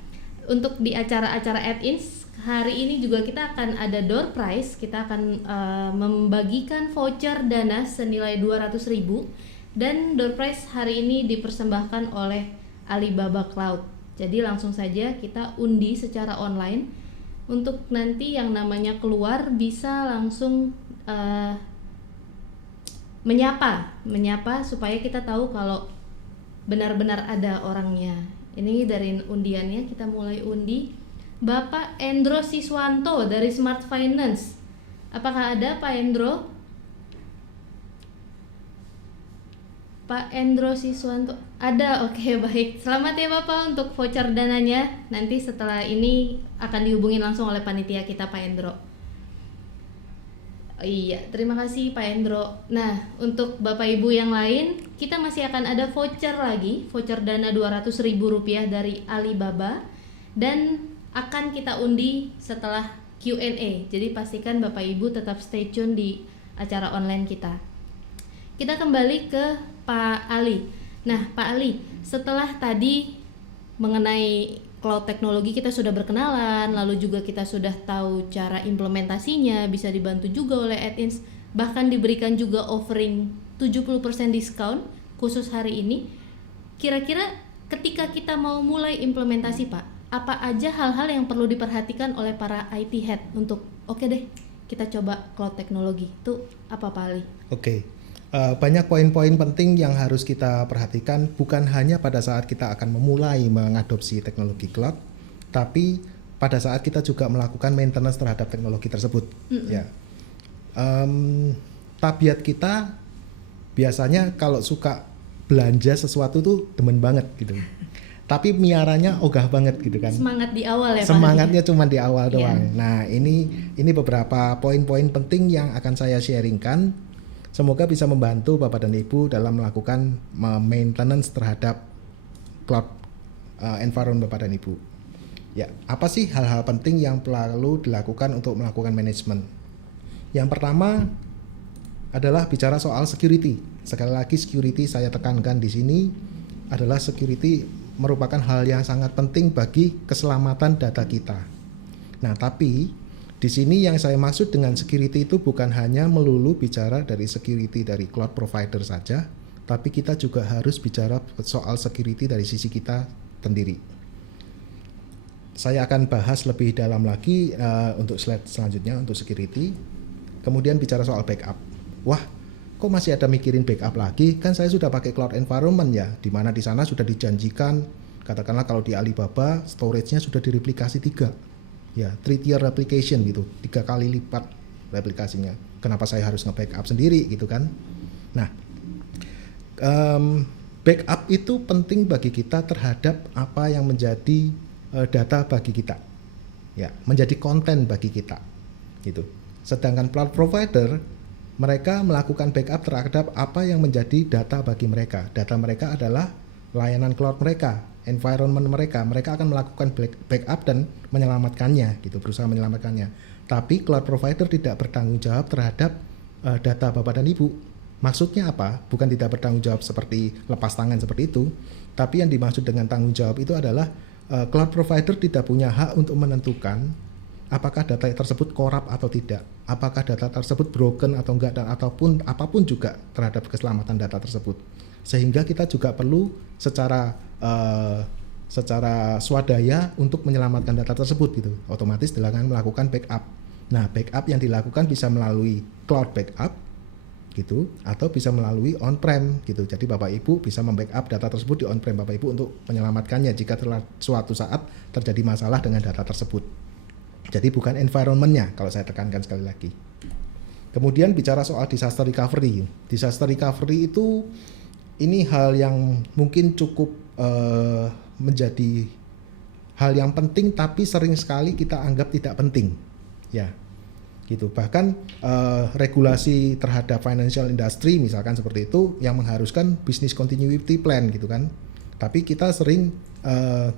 untuk di acara-acara At-ins hari ini juga kita akan ada door prize. Kita akan membagikan voucher dana senilai 200.000, dan door prize hari ini dipersembahkan oleh Alibaba Cloud. Jadi langsung saja kita undi secara online. Untuk nanti yang namanya keluar bisa langsung menyapa supaya kita tahu kalau benar-benar ada orangnya. Ini dari undiannya, kita mulai undi. Bapak Endro Siswanto dari Smart Finance. Apakah ada Pak Endro? Pak Endro Siswanto ada. Oke, baik. Selamat ya Bapak untuk voucher dananya. Nanti setelah ini akan dihubungin langsung oleh panitia kita Pak Endro. Iya, terima kasih Pak Endro. Nah, untuk Bapak Ibu yang lain, kita masih akan ada voucher lagi, voucher dana Rp200.000 dari Alibaba, dan akan kita undi setelah Q&A. Jadi pastikan Bapak Ibu tetap stay tune di acara online kita. Kita kembali ke Pak Ali. Nah, Pak Ali, setelah tadi mengenai cloud teknologi kita sudah berkenalan, lalu juga kita sudah tahu cara implementasinya, bisa dibantu juga oleh Edins, bahkan diberikan juga offering 70% diskon khusus hari ini. Kira-kira ketika kita mau mulai implementasi Pak, apa aja hal-hal yang perlu diperhatikan oleh para IT head untuk oke deh kita coba cloud teknologi, itu apa Pak Ali? Oke. Banyak poin-poin penting yang harus kita perhatikan, bukan hanya pada saat kita akan memulai mengadopsi teknologi cloud, tapi pada saat kita juga melakukan maintenance terhadap teknologi tersebut. Ya, tabiat kita biasanya kalau suka belanja sesuatu tuh demen banget gitu, tapi miaranya ogah banget gitu kan. Semangat di awal ya Pak. Semangatnya cuma di awal doang. Yeah. Nah, ini beberapa poin-poin penting yang akan saya sharingkan. Semoga bisa membantu Bapak dan Ibu dalam melakukan maintenance terhadap cloud environment Bapak dan Ibu. Ya, apa sih hal-hal penting yang perlu dilakukan untuk melakukan manajemen? Yang pertama adalah bicara soal security. Sekali lagi security saya tekankan di sini adalah security merupakan hal yang sangat penting bagi keselamatan data kita. Nah, tapi di sini yang saya maksud dengan security itu bukan hanya melulu bicara dari security dari cloud provider saja, tapi kita juga harus bicara soal security dari sisi kita sendiri. Saya akan bahas lebih dalam lagi untuk slide selanjutnya untuk security. Kemudian bicara soal backup. Wah, kok masih ada mikirin backup lagi? Kan saya sudah pakai cloud environment ya, di mana di sana sudah dijanjikan, katakanlah kalau di Alibaba storage-nya sudah direplikasi 3. Ya, 3-tier replication gitu, 3 kali lipat replikasinya. Kenapa saya harus nge-backup sendiri gitu kan? Nah, backup itu penting bagi kita terhadap apa yang menjadi data bagi kita, ya, menjadi konten bagi kita, gitu. Sedangkan cloud provider mereka melakukan backup terhadap apa yang menjadi data bagi mereka. Data mereka adalah layanan cloud mereka, environment mereka akan melakukan backup dan menyelamatkannya gitu, berusaha menyelamatkannya. Tapi cloud provider tidak bertanggung jawab terhadap data Bapak dan Ibu. Maksudnya apa? Bukan tidak bertanggung jawab seperti lepas tangan seperti itu, tapi yang dimaksud dengan tanggung jawab itu adalah cloud provider tidak punya hak untuk menentukan apakah data tersebut korup atau tidak, apakah data tersebut broken atau enggak, dan ataupun apapun juga terhadap keselamatan data tersebut. Sehingga kita juga perlu secara swadaya untuk menyelamatkan data tersebut gitu. Otomatis dengan melakukan backup. Nah, backup yang dilakukan bisa melalui cloud backup gitu, atau bisa melalui on-prem gitu. Jadi Bapak Ibu bisa membackup data tersebut di on-prem Bapak Ibu untuk menyelamatkannya jika suatu saat terjadi masalah dengan data tersebut. Jadi bukan environment-nya, kalau saya tekankan sekali lagi. Kemudian bicara soal disaster recovery. Disaster recovery itu ini hal yang mungkin cukup menjadi hal yang penting, tapi sering sekali kita anggap tidak penting, ya, gitu. Bahkan regulasi terhadap financial industry misalkan seperti itu yang mengharuskan business continuity plan, gitu kan. Tapi kita sering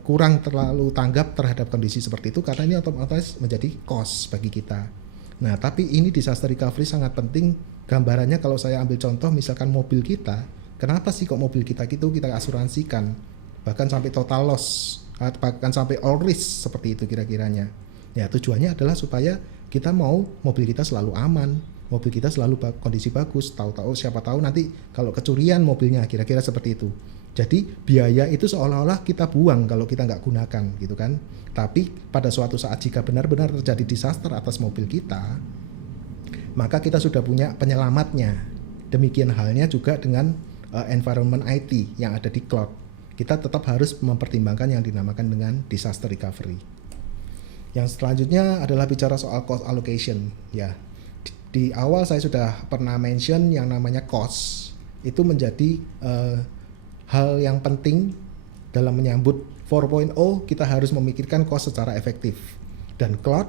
kurang terlalu tanggap terhadap kondisi seperti itu karena ini otomatis menjadi cost bagi kita. Nah, tapi ini disaster recovery sangat penting. Gambarannya kalau saya ambil contoh misalkan mobil kita, kenapa sih kok mobil kita gitu kita asuransikan bahkan sampai total loss, bahkan sampai all risk seperti itu kira-kiranya. Ya, tujuannya adalah supaya kita mau mobil kita selalu aman, mobil kita selalu kondisi bagus, tahu-tahu siapa tahu nanti kalau kecurian mobilnya, kira-kira seperti itu. Jadi biaya itu seolah-olah kita buang kalau kita nggak gunakan gitu kan. Tapi pada suatu saat jika benar-benar terjadi disaster atas mobil kita, maka kita sudah punya penyelamatnya. Demikian halnya juga dengan environment IT yang ada di cloud. Kita tetap harus mempertimbangkan yang dinamakan dengan disaster recovery. Yang selanjutnya adalah bicara soal cost allocation. Ya, di awal saya sudah pernah mention yang namanya cost itu menjadi hal yang penting dalam menyambut 4.0. Kita harus memikirkan cost secara efektif, dan cloud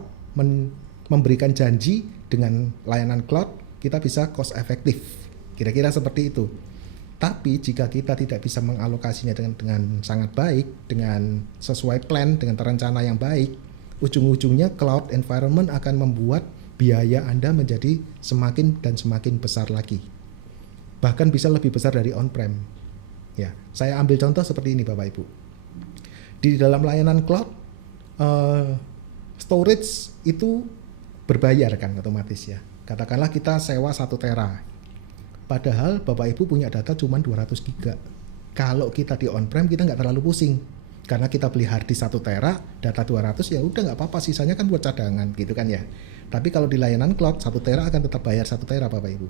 memberikan janji dengan layanan cloud kita bisa cost efektif. Kira-kira seperti itu. Tapi jika kita tidak bisa mengalokasinya dengan sangat baik, dengan sesuai plan, dengan terencana yang baik, ujung-ujungnya cloud environment akan membuat biaya Anda menjadi semakin dan semakin besar lagi. Bahkan bisa lebih besar dari on-prem. Ya, saya ambil contoh seperti ini Bapak Ibu. Di dalam layanan cloud, storage itu berbayar kan otomatis ya. Katakanlah kita sewa 1 tera. Padahal Bapak Ibu punya data cuma 200 giga. Kalau kita di on-prem kita nggak terlalu pusing. Karena kita beli hard disk 1 tera, data 200 ya udah nggak apa-apa, sisanya kan buat cadangan gitu kan ya. Tapi kalau di layanan cloud 1 tera akan tetap bayar 1 tera Bapak Ibu.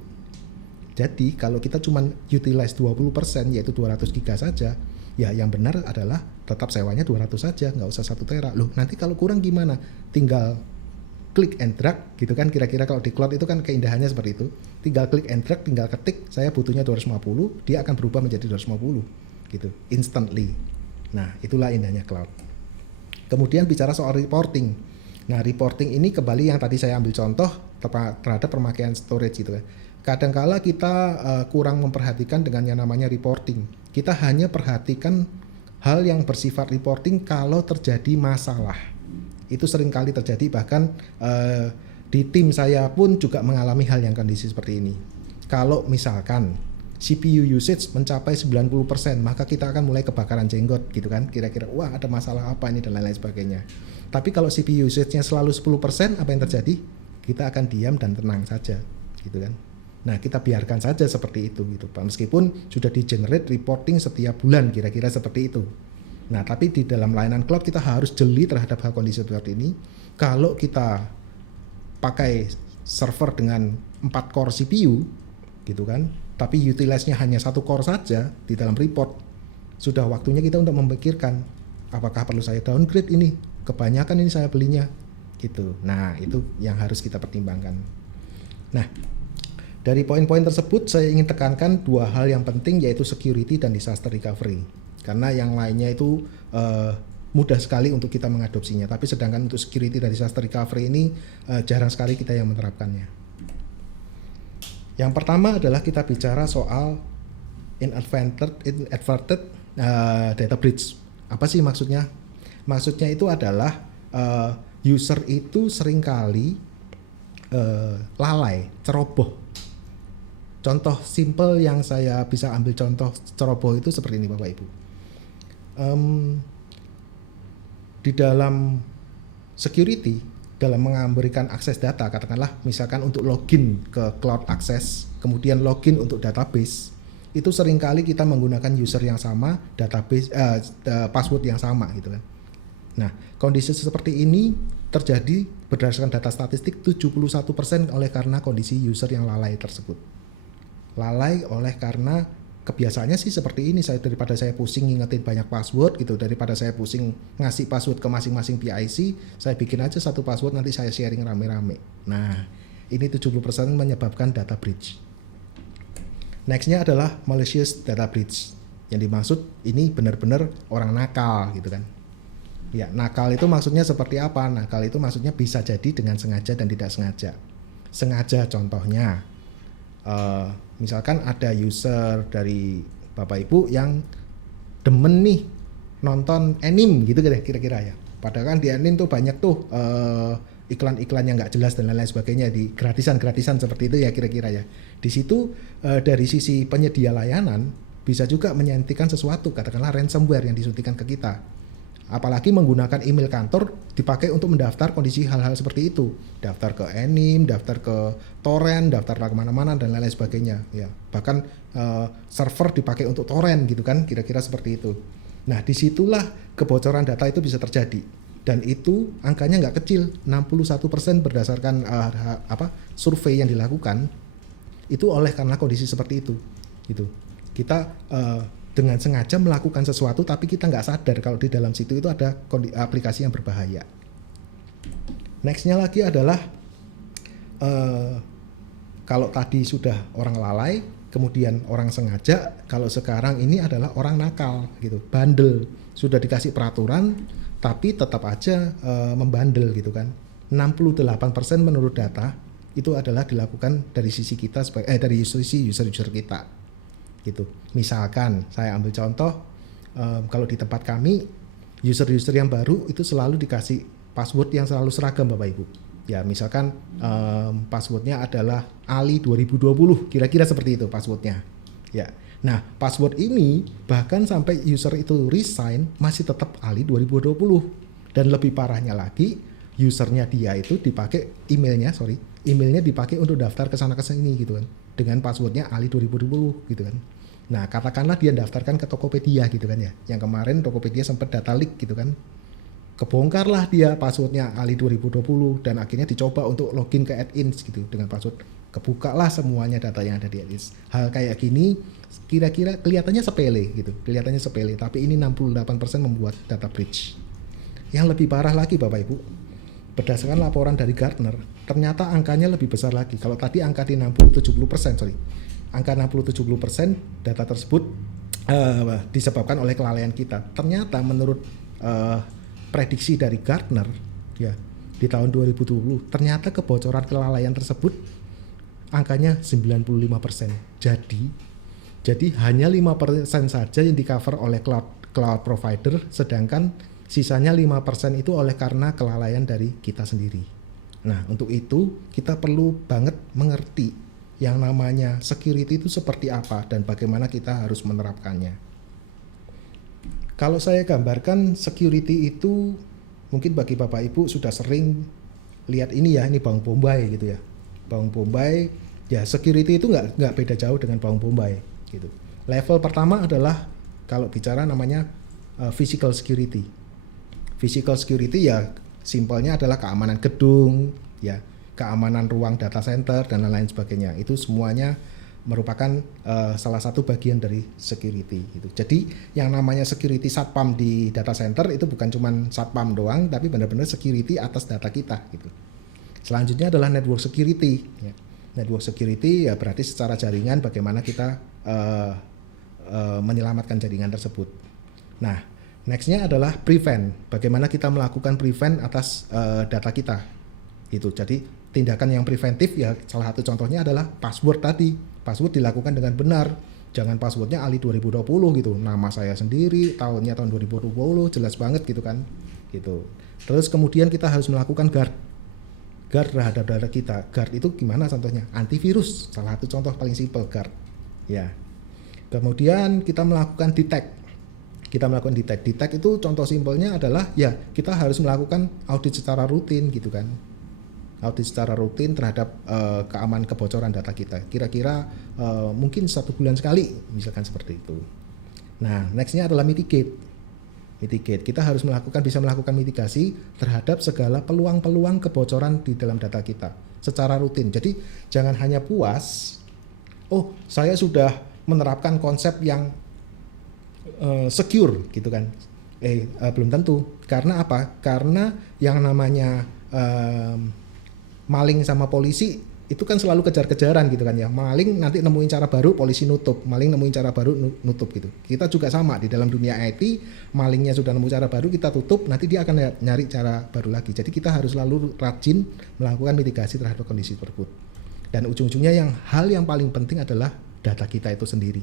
Jadi kalau kita cuma utilize 20% yaitu 200 giga saja, ya yang benar adalah tetap sewanya 200 saja, nggak usah 1 tera. Loh nanti kalau kurang gimana? Tinggal klik and drag gitu kan, kira-kira kalau di cloud itu kan keindahannya seperti itu. Tinggal klik and drag, tinggal ketik saya butuhnya 250, dia akan berubah menjadi 250 gitu, instantly. Nah, itulah indahnya cloud. Kemudian bicara soal reporting. Nah, reporting ini kembali yang tadi saya ambil contoh terhadap pemakaian storage gitu kan. Kadangkala kita kurang memperhatikan dengan yang namanya reporting. Kita hanya perhatikan hal yang bersifat reporting kalau terjadi masalah. Itu sering kali terjadi, bahkan di tim saya pun juga mengalami hal yang kondisi seperti ini. Kalau misalkan CPU usage mencapai 90%, maka kita akan mulai kebakaran jenggot gitu kan, kira-kira wah ada masalah apa ini dan lain-lain sebagainya. Tapi kalau CPU usage-nya selalu 10%, apa yang terjadi? Kita akan diam dan tenang saja gitu kan. Nah, kita biarkan saja seperti itu gitu Pak, meskipun sudah di-generate reporting setiap bulan kira-kira seperti itu. Nah, tapi di dalam layanan cloud kita harus jeli terhadap hal kondisi seperti ini. Kalau kita pakai server dengan 4 core CPU gitu kan, tapi utilize-nya hanya 1 core saja di dalam report, sudah waktunya kita untuk memikirkan apakah perlu saya downgrade ini, kebanyakan ini saya belinya gitu. Nah, itu yang harus kita pertimbangkan. Nah, dari poin-poin tersebut saya ingin tekankan 2 hal yang penting, yaitu security dan disaster recovery. Karena yang lainnya itu mudah sekali untuk kita mengadopsinya, tapi sedangkan untuk security dan disaster recovery ini jarang sekali kita yang menerapkannya. Yang pertama adalah kita bicara soal inadvertent data breach. Apa sih maksudnya? Maksudnya itu adalah user itu seringkali lalai, ceroboh. Contoh simple yang saya bisa ambil contoh ceroboh itu seperti ini Bapak Ibu. Di dalam security, dalam memberikan akses data, katakanlah misalkan untuk login ke cloud access, kemudian login untuk database, itu seringkali kita menggunakan user yang sama, database password yang sama gitu kan. Nah, kondisi seperti ini terjadi berdasarkan data statistik 71% oleh karena kondisi user yang lalai tersebut. Lalai oleh karena kebiasaannya sih seperti ini, daripada saya pusing ngingetin banyak password gitu, daripada saya pusing ngasih password ke masing-masing PIC, saya bikin aja 1 password, nanti saya sharing rame-rame. Nah, ini 70% menyebabkan data breach. Nextnya adalah malicious data breach. Yang dimaksud ini benar-benar orang nakal gitu kan. Ya, nakal itu maksudnya seperti apa? Nakal itu maksudnya bisa jadi dengan sengaja dan tidak sengaja. Sengaja contohnya, misalkan ada user dari Bapak Ibu yang demen nih nonton anime gitu kira-kira ya. Padahal kan di anime tuh banyak tuh iklan-iklan yang nggak jelas dan lain-lain sebagainya, di gratisan seperti itu ya kira-kira ya. Di situ dari sisi penyedia layanan bisa juga menyantikan sesuatu, katakanlah ransomware yang disuntikan ke kita. Apalagi menggunakan email kantor dipakai untuk mendaftar kondisi hal-hal seperti itu, daftar ke anime, daftar ke torrent, daftar ke mana-mana dan lain-lain sebagainya ya. Bahkan server dipakai untuk torrent gitu kan, kira-kira seperti itu. Nah, disitulah kebocoran data itu bisa terjadi, dan itu angkanya nggak kecil, 61% berdasarkan survei yang dilakukan itu oleh karena kondisi seperti itu gitu. Kita dengan sengaja melakukan sesuatu tapi kita nggak sadar kalau di dalam situ itu ada aplikasi yang berbahaya. Nextnya lagi adalah kalau tadi sudah orang lalai, kemudian orang sengaja, kalau sekarang ini adalah orang nakal gitu, bandel. Sudah dikasih peraturan tapi tetap aja membandel gitu kan. 68% menurut data itu adalah dilakukan dari sisi kita dari sisi user-user kita gitu. Misalkan saya ambil contoh, kalau di tempat kami user-user yang baru itu selalu dikasih password yang selalu seragam Bapak Ibu. Ya misalkan passwordnya adalah Ali 2020, kira-kira seperti itu passwordnya. Ya, nah password ini bahkan sampai user itu resign masih tetap Ali 2020. Dan lebih parahnya lagi, usernya dia itu dipakai emailnya dipakai untuk daftar ke sana ke sini gitu kan, dengan passwordnya Ali 2020 gitu kan. Nah katakanlah dia daftarkan ke Tokopedia gitu kan ya, yang kemarin Tokopedia sempat data leak gitu kan. Kebongkarlah dia passwordnya Ali 2020 dan akhirnya dicoba untuk login ke AdIns gitu dengan password, kebukalah semuanya data yang ada di AdIns. Hal kayak gini kira-kira kelihatannya sepele, tapi ini 68% membuat data breach. Yang lebih parah lagi Bapak Ibu, berdasarkan laporan dari Gartner, ternyata angkanya lebih besar lagi. Kalau tadi angka di 60-70%, angka 60-70% data tersebut disebabkan oleh kelalaian kita. Ternyata menurut prediksi dari Gartner ya di tahun 2020, ternyata kebocoran kelalaian tersebut angkanya 95%. Jadi hanya 5% saja yang di cover oleh cloud provider, sedangkan sisanya 5% itu oleh karena kelalaian dari kita sendiri. Nah, untuk itu kita perlu banget mengerti yang namanya security itu seperti apa dan bagaimana kita harus menerapkannya. Kalau saya gambarkan security itu, mungkin bagi Bapak Ibu sudah sering lihat ini ya, ini Bawang Bombay gitu ya. Bawang Bombay, ya security itu nggak beda jauh dengan Bawang Bombay gitu. Level pertama adalah kalau bicara namanya physical security. Physical security ya simpelnya adalah keamanan gedung, ya, keamanan ruang data center dan lain-lain sebagainya. Itu semuanya merupakan salah satu bagian dari security gitu. Jadi yang namanya security satpam di data center itu bukan cuma satpam doang, tapi benar-benar security atas data kita gitu. Selanjutnya adalah network security. Ya. Network security ya berarti secara jaringan bagaimana kita menyelamatkan jaringan tersebut. Nah, nextnya adalah prevent. Bagaimana kita melakukan prevent atas data kita gitu. Jadi tindakan yang preventif ya salah satu contohnya adalah password tadi. Password dilakukan dengan benar. Jangan passwordnya Ali 2020 gitu. Nama saya sendiri, tahunnya tahun 2020, jelas banget gitu kan. Gitu. Terus kemudian kita harus melakukan guard terhadap data kita. Guard itu gimana contohnya? Antivirus. Salah satu contoh paling simpel guard. Ya. Kemudian kita melakukan detect. Detect itu contoh simpelnya adalah ya kita harus melakukan audit secara rutin gitu kan. Audit secara rutin terhadap keamanan kebocoran data kita. Kira-kira mungkin 1 bulan sekali, misalkan seperti itu. Nah, nextnya adalah mitigate. Kita harus bisa melakukan mitigasi terhadap segala peluang-peluang kebocoran di dalam data kita secara rutin. Jadi jangan hanya puas, oh saya sudah menerapkan konsep yang secure gitu kan. Belum tentu. Karena apa? Karena yang namanya maling sama polisi itu kan selalu kejar-kejaran gitu kan ya. Maling nanti nemuin cara baru, polisi nutup. Maling nemuin cara baru, nutup gitu. Kita juga sama di dalam dunia IT, malingnya sudah nemu cara baru, kita tutup, nanti dia akan nyari cara baru lagi. Jadi kita harus selalu rajin melakukan mitigasi terhadap kondisi tersebut. Dan ujung-ujungnya hal yang paling penting adalah data kita itu sendiri.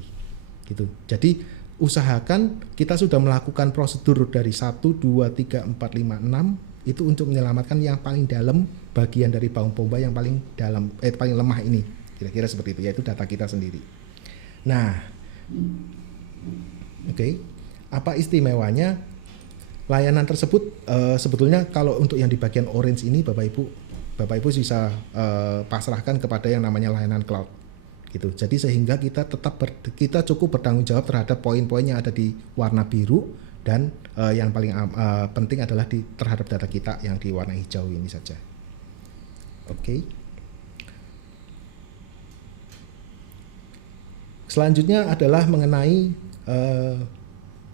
Gitu. Jadi usahakan kita sudah melakukan prosedur dari 1, 2, 3, 4, 5, 6 itu untuk menyelamatkan yang paling dalam bagian dari Bawang Bombay yang paling dalam paling lemah ini, kira-kira seperti itu, yaitu data kita sendiri. Nah, oke. Apa istimewanya layanan tersebut? Sebetulnya kalau untuk yang di bagian orange ini Bapak Ibu bisa pasrahkan kepada yang namanya layanan cloud gitu. Jadi sehingga kita kita cukup bertanggung jawab terhadap poin-poin yang ada di warna biru. Dan yang paling penting adalah terhadap data kita yang di warna hijau ini saja. Oke. Selanjutnya adalah mengenai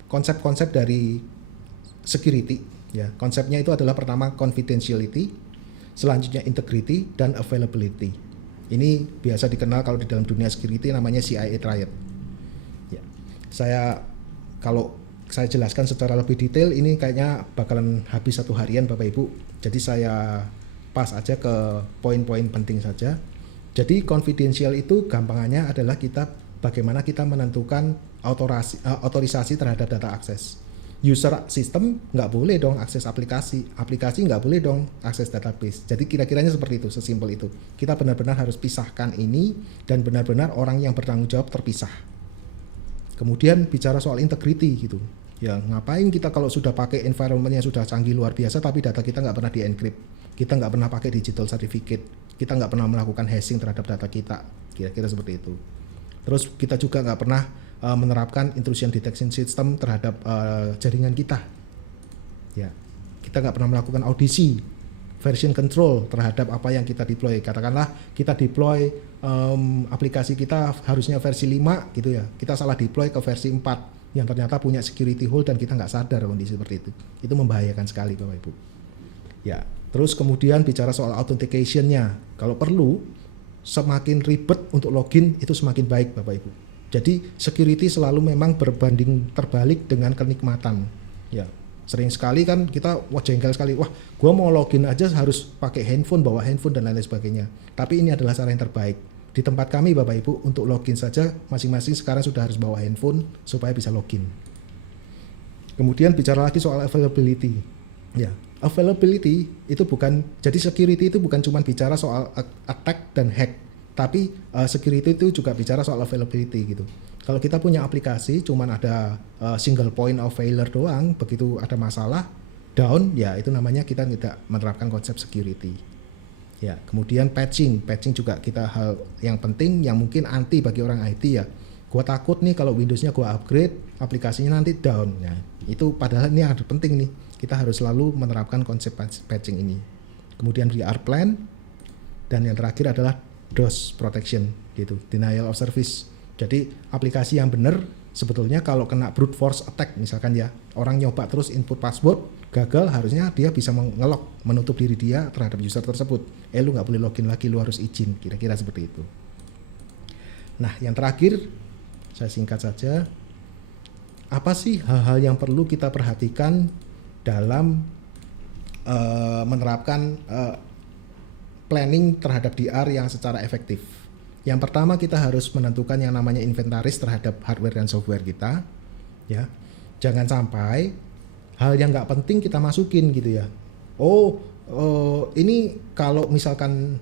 konsep-konsep dari security. Ya, konsepnya itu adalah pertama confidentiality, selanjutnya integrity dan availability. Ini biasa dikenal kalau di dalam dunia security namanya CIA triad. Ya, kalau saya jelaskan secara lebih detail ini kayaknya bakalan habis 1 harian Bapak Ibu. Jadi saya pas aja ke poin-poin penting saja. Jadi confidential itu gampangannya adalah bagaimana kita menentukan otorisasi terhadap data akses. User sistem nggak boleh dong akses aplikasi nggak boleh dong akses database. Jadi kira-kiranya seperti itu, sesimpel itu. Kita benar-benar harus pisahkan ini dan benar-benar orang yang bertanggung jawab terpisah. Kemudian bicara soal integrity gitu. Ya ngapain kita kalau sudah pakai environment yang sudah canggih luar biasa tapi data kita nggak pernah di-encrypt, kita nggak pernah pakai digital certificate, kita nggak pernah melakukan hashing terhadap data kita, kira-kira seperti itu. Terus kita juga nggak pernah menerapkan intrusion detection system terhadap jaringan kita. Ya, kita nggak pernah melakukan audisi, version control terhadap apa yang kita deploy. Katakanlah kita deploy aplikasi kita harusnya versi 5 gitu ya, kita salah deploy ke versi 4 yang ternyata punya security hole dan kita nggak sadar kondisi seperti itu. Itu membahayakan sekali Bapak Ibu. Ya, terus kemudian bicara soal authentication-nya, kalau perlu semakin ribet untuk login itu semakin baik Bapak Ibu. Jadi security selalu memang berbanding terbalik dengan kenikmatan. Ya, sering sekali kan kita jengkel sekali, wah gua mau login aja harus pakai handphone, bawa handphone dan lain sebagainya. Tapi ini adalah cara yang terbaik. Di tempat kami Bapak Ibu untuk login saja masing-masing sekarang sudah harus bawa handphone supaya bisa login. Kemudian bicara lagi soal availability. Ya, availability itu bukan, jadi security itu bukan cuma bicara soal attack dan hack. Tapi security itu juga bicara soal availability gitu. Kalau kita punya aplikasi cuman ada single point of failure doang, begitu ada masalah down, ya itu namanya kita tidak menerapkan konsep security. Ya, kemudian patching juga kita hal yang penting yang mungkin anti bagi orang IT ya. Gua takut nih kalau Windows-nya gua upgrade, aplikasinya nanti down. Nah, itu padahal ini ada penting nih. Kita harus selalu menerapkan konsep patching ini. Kemudian DR plan dan yang terakhir adalah DOS protection gitu, denial of service. Jadi aplikasi yang benar sebetulnya kalau kena brute force attack misalkan ya, orang nyoba terus input password gagal, harusnya dia bisa mengelok, menutup diri dia terhadap user tersebut. Lu nggak boleh login lagi, lu harus izin, kira-kira seperti itu. Nah yang terakhir saya singkat saja, apa sih hal-hal yang perlu kita perhatikan dalam menerapkan planning terhadap DR yang secara efektif. Yang pertama kita harus menentukan yang namanya inventaris terhadap hardware dan software kita. Ya, jangan sampai hal yang nggak penting kita masukin gitu ya. Ini kalau misalkan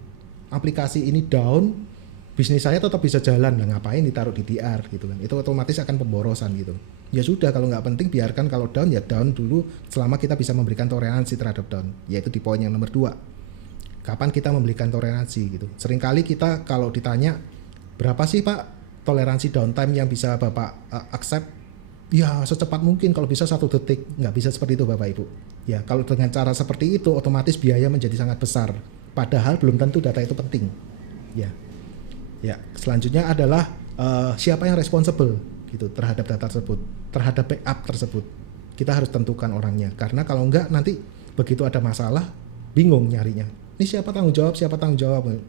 aplikasi ini down, bisnis saya tetap bisa jalan, lah ngapain ditaruh di DR gitu kan? Itu otomatis akan pemborosan gitu. Ya sudah, kalau nggak penting biarkan, kalau down ya down dulu selama kita bisa memberikan toleransi terhadap down, yaitu di poin yang nomor 2. Kapan kita memberikan toleransi gitu. Seringkali kita kalau ditanya berapa sih Pak toleransi downtime yang bisa Bapak accept? Ya secepat mungkin, kalau bisa 1 detik. Nggak bisa seperti itu Bapak Ibu. Ya kalau dengan cara seperti itu otomatis biaya menjadi sangat besar. Padahal belum tentu data itu penting. Ya selanjutnya adalah siapa yang responsible gitu terhadap data tersebut, terhadap backup tersebut. Kita harus tentukan orangnya. Karena kalau enggak nanti begitu ada masalah bingung nyarinya. Ini siapa tanggung jawab,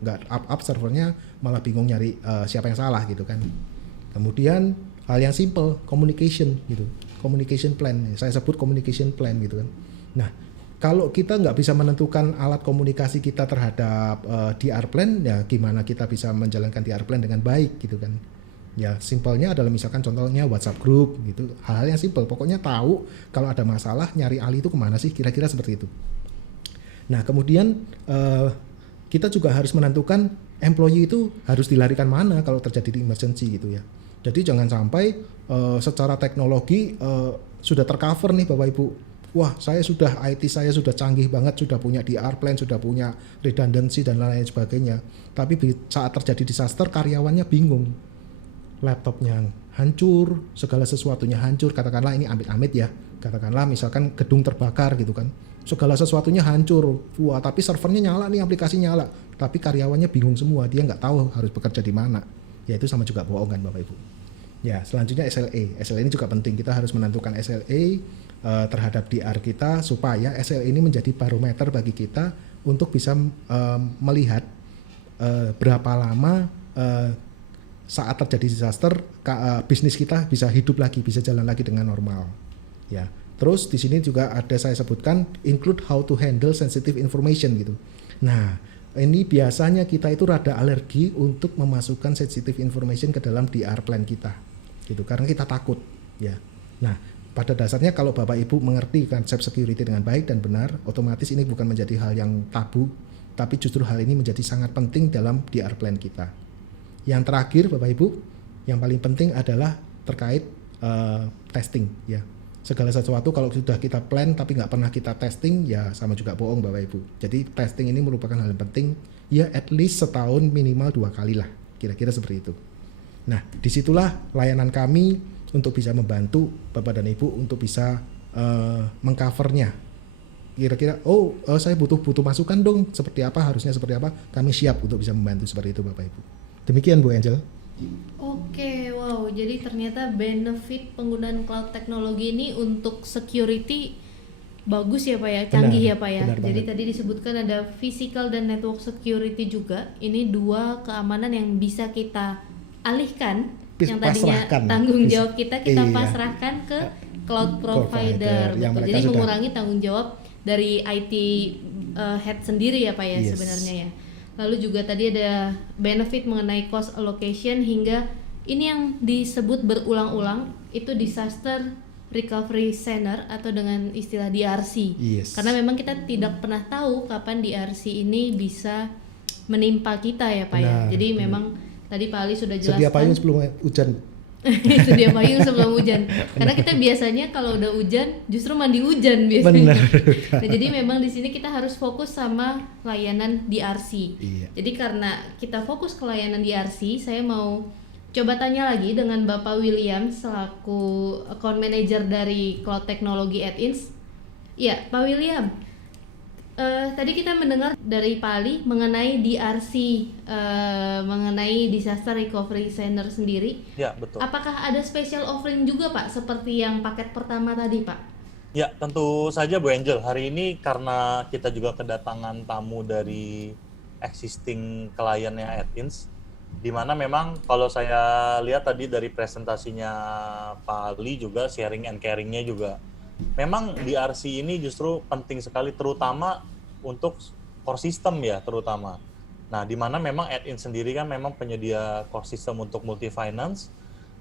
nggak up servernya malah bingung nyari siapa yang salah gitu kan. Kemudian hal yang simple, communication gitu, communication plan, saya sebut communication plan gitu kan. Nah kalau kita nggak bisa menentukan alat komunikasi kita terhadap DR plan, ya gimana kita bisa menjalankan DR plan dengan baik gitu kan. Ya simpelnya adalah misalkan contohnya WhatsApp group gitu, hal-hal yang simple, pokoknya tahu kalau ada masalah nyari ahli itu kemana sih, kira-kira seperti itu. Nah kemudian kita juga harus menentukan employee itu harus dilarikan mana kalau terjadi emergency gitu ya. Jadi jangan sampai secara teknologi sudah tercover nih Bapak Ibu. Wah IT saya sudah canggih banget, sudah punya DR plan, sudah punya redundancy dan lain-lain sebagainya. Tapi saat terjadi disaster karyawannya bingung. Laptopnya hancur, segala sesuatunya hancur, katakanlah ini amit-amit ya. Katakanlah misalkan gedung terbakar gitu kan. Segala sesuatunya hancur, wah tapi servernya nyala nih, aplikasi nyala, tapi karyawannya bingung semua, dia nggak tahu harus bekerja di mana. Ya itu sama juga bohong kan Bapak Ibu. Ya selanjutnya SLA ini juga penting, kita harus menentukan SLA terhadap DR kita supaya SLA ini menjadi barometer bagi kita untuk bisa melihat berapa lama saat terjadi disaster bisnis kita bisa hidup lagi, bisa jalan lagi dengan normal. Ya. Terus di sini juga ada saya sebutkan include how to handle sensitive information gitu. Nah, ini biasanya kita itu rada alergi untuk memasukkan sensitive information ke dalam DR plan kita, gitu. Karena kita takut, ya. Nah, pada dasarnya kalau Bapak Ibu mengerti konsep security dengan baik dan benar, otomatis ini bukan menjadi hal yang tabu, tapi justru hal ini menjadi sangat penting dalam DR plan kita. Yang terakhir, Bapak Ibu, yang paling penting adalah terkait testing, ya. Segala sesuatu kalau sudah kita plan tapi nggak pernah kita testing, ya sama juga bohong Bapak Ibu. Jadi testing ini merupakan hal yang penting, ya at least setahun minimal 2 kali lah, kira-kira seperti itu. Nah, disitulah layanan kami untuk bisa membantu Bapak dan Ibu untuk bisa mengcovernya. Kira-kira, saya butuh masukan dong, seperti apa, harusnya seperti apa, kami siap untuk bisa membantu seperti itu Bapak Ibu. Demikian Bu Angel. Oke, wow. Jadi ternyata benefit penggunaan cloud teknologi ini untuk security bagus ya Pak ya, canggih ya Pak ya. Jadi tadi disebutkan ada physical dan network security juga. Ini 2 keamanan yang bisa kita alihkan, yang tadinya tanggung jawab kita pasrahkan ke cloud provider. Jadi mengurangi tanggung jawab dari IT head sendiri ya Pak ya, sebenarnya ya. Lalu juga tadi ada benefit mengenai cost allocation, hingga ini yang disebut berulang-ulang itu disaster recovery center atau dengan istilah DRC. Karena memang kita tidak pernah tahu kapan DRC ini bisa menimpa kita ya Pak ya. Jadi memang tadi Pak Ali sudah jelaskan. Sedia payung sebelum hujan. Sedia payung sebelum hujan. Karena kita biasanya kalau udah hujan justru mandi hujan biasanya. Benar. Nah, jadi memang di sini kita harus fokus sama layanan DRC. Jadi karena kita fokus ke layanan DRC, saya mau coba tanya lagi dengan Bapak William selaku account manager dari Cloud Technology at-ins. Ya, Pak William. Tadi kita mendengar dari Pak Ali mengenai DRC, mengenai Disaster Recovery Center sendiri. Ya, betul. Apakah ada special offering juga Pak, seperti yang paket pertama tadi Pak? Ya, tentu saja Bu Angel. Hari ini karena kita juga kedatangan tamu dari existing kliennya at-ins, di mana memang kalau saya lihat tadi dari presentasinya Pak Ali juga, sharing and caring-nya juga, memang DRC ini justru penting sekali, terutama untuk core system ya terutama. Nah, di mana memang at-ins sendiri kan memang penyedia core system untuk multi finance.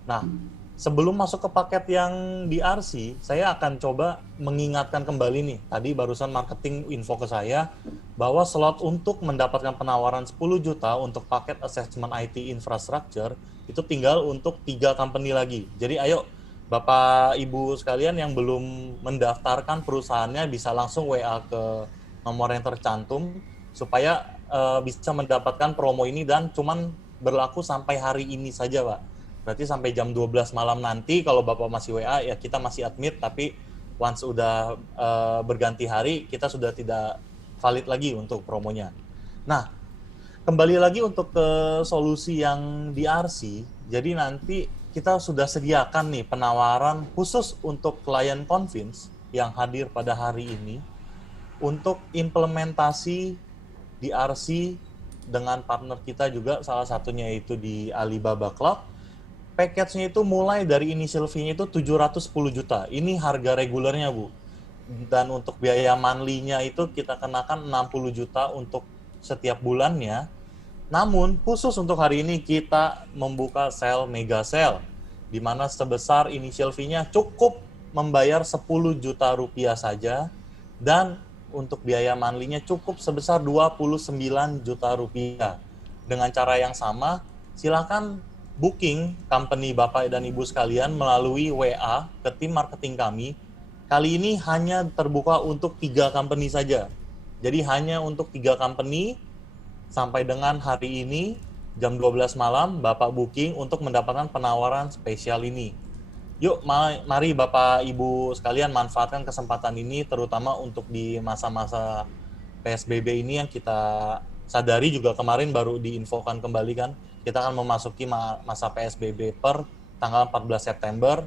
Nah, sebelum masuk ke paket yang DRC, saya akan coba mengingatkan kembali nih. Tadi barusan marketing info ke saya bahwa slot untuk mendapatkan penawaran 10 juta untuk paket assessment IT infrastructure itu tinggal untuk 3 company lagi. Jadi ayo Bapak Ibu sekalian yang belum mendaftarkan perusahaannya bisa langsung WA ke nomor yang tercantum supaya bisa mendapatkan promo ini, dan cuman berlaku sampai hari ini saja Pak. Berarti sampai jam 12 malam nanti kalau Bapak masih WA ya kita masih admit, tapi once udah berganti hari kita sudah tidak valid lagi untuk promonya. Nah, kembali lagi untuk ke solusi yang DRC, jadi nanti kita sudah sediakan nih penawaran khusus untuk klien Convince yang hadir pada hari ini untuk implementasi DRC dengan partner kita juga, salah satunya itu di Alibaba Cloud. Package-nya itu mulai dari initial fee-nya itu 710 juta. Ini harga regulernya Bu. Dan untuk biaya monthly-nya itu kita kenakan 60 juta untuk setiap bulannya. Namun khusus untuk hari ini kita membuka sale mega sale, di mana sebesar initial fee-nya cukup membayar 10 juta rupiah saja, dan untuk biaya monthly-nya cukup sebesar 29 juta rupiah. Dengan cara yang sama, silakan booking company Bapak dan Ibu sekalian melalui WA ke tim marketing kami. Kali ini hanya terbuka untuk 3 company saja. Jadi hanya untuk 3 company. Sampai dengan hari ini jam 12 malam Bapak booking untuk mendapatkan penawaran spesial ini. Yuk mari Bapak Ibu sekalian manfaatkan kesempatan ini, terutama untuk di masa-masa PSBB ini yang kita sadari juga kemarin baru diinfokan kembali kan, kita akan memasuki masa PSBB per tanggal 14 September.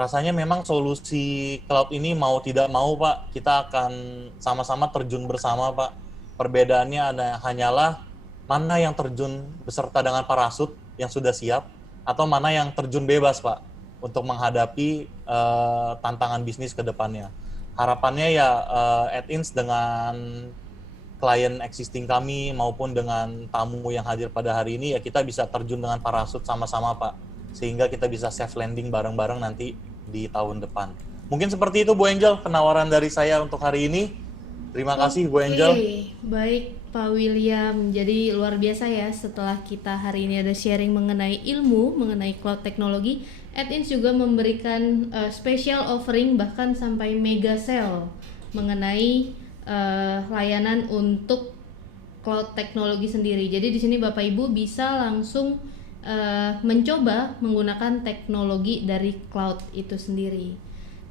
Rasanya memang solusi cloud ini mau tidak mau Pak, kita akan sama-sama terjun bersama Pak. Perbedaannya hanyalah mana yang terjun beserta dengan parasut yang sudah siap, atau mana yang terjun bebas Pak untuk menghadapi tantangan bisnis ke depannya. Harapannya ya at-ins dengan klien existing kami maupun dengan tamu yang hadir pada hari ini, ya kita bisa terjun dengan parasut sama-sama Pak, sehingga kita bisa safe landing bareng-bareng nanti di tahun depan. Mungkin seperti itu Bu Angel, penawaran dari saya untuk hari ini. Terima kasih Bu Angel. Baik Pak William, jadi luar biasa ya setelah kita hari ini ada sharing mengenai ilmu, mengenai cloud teknologi, AdIns juga memberikan special offering bahkan sampai mega sale mengenai layanan untuk cloud teknologi sendiri. Jadi di sini Bapak Ibu bisa langsung mencoba menggunakan teknologi dari cloud itu sendiri.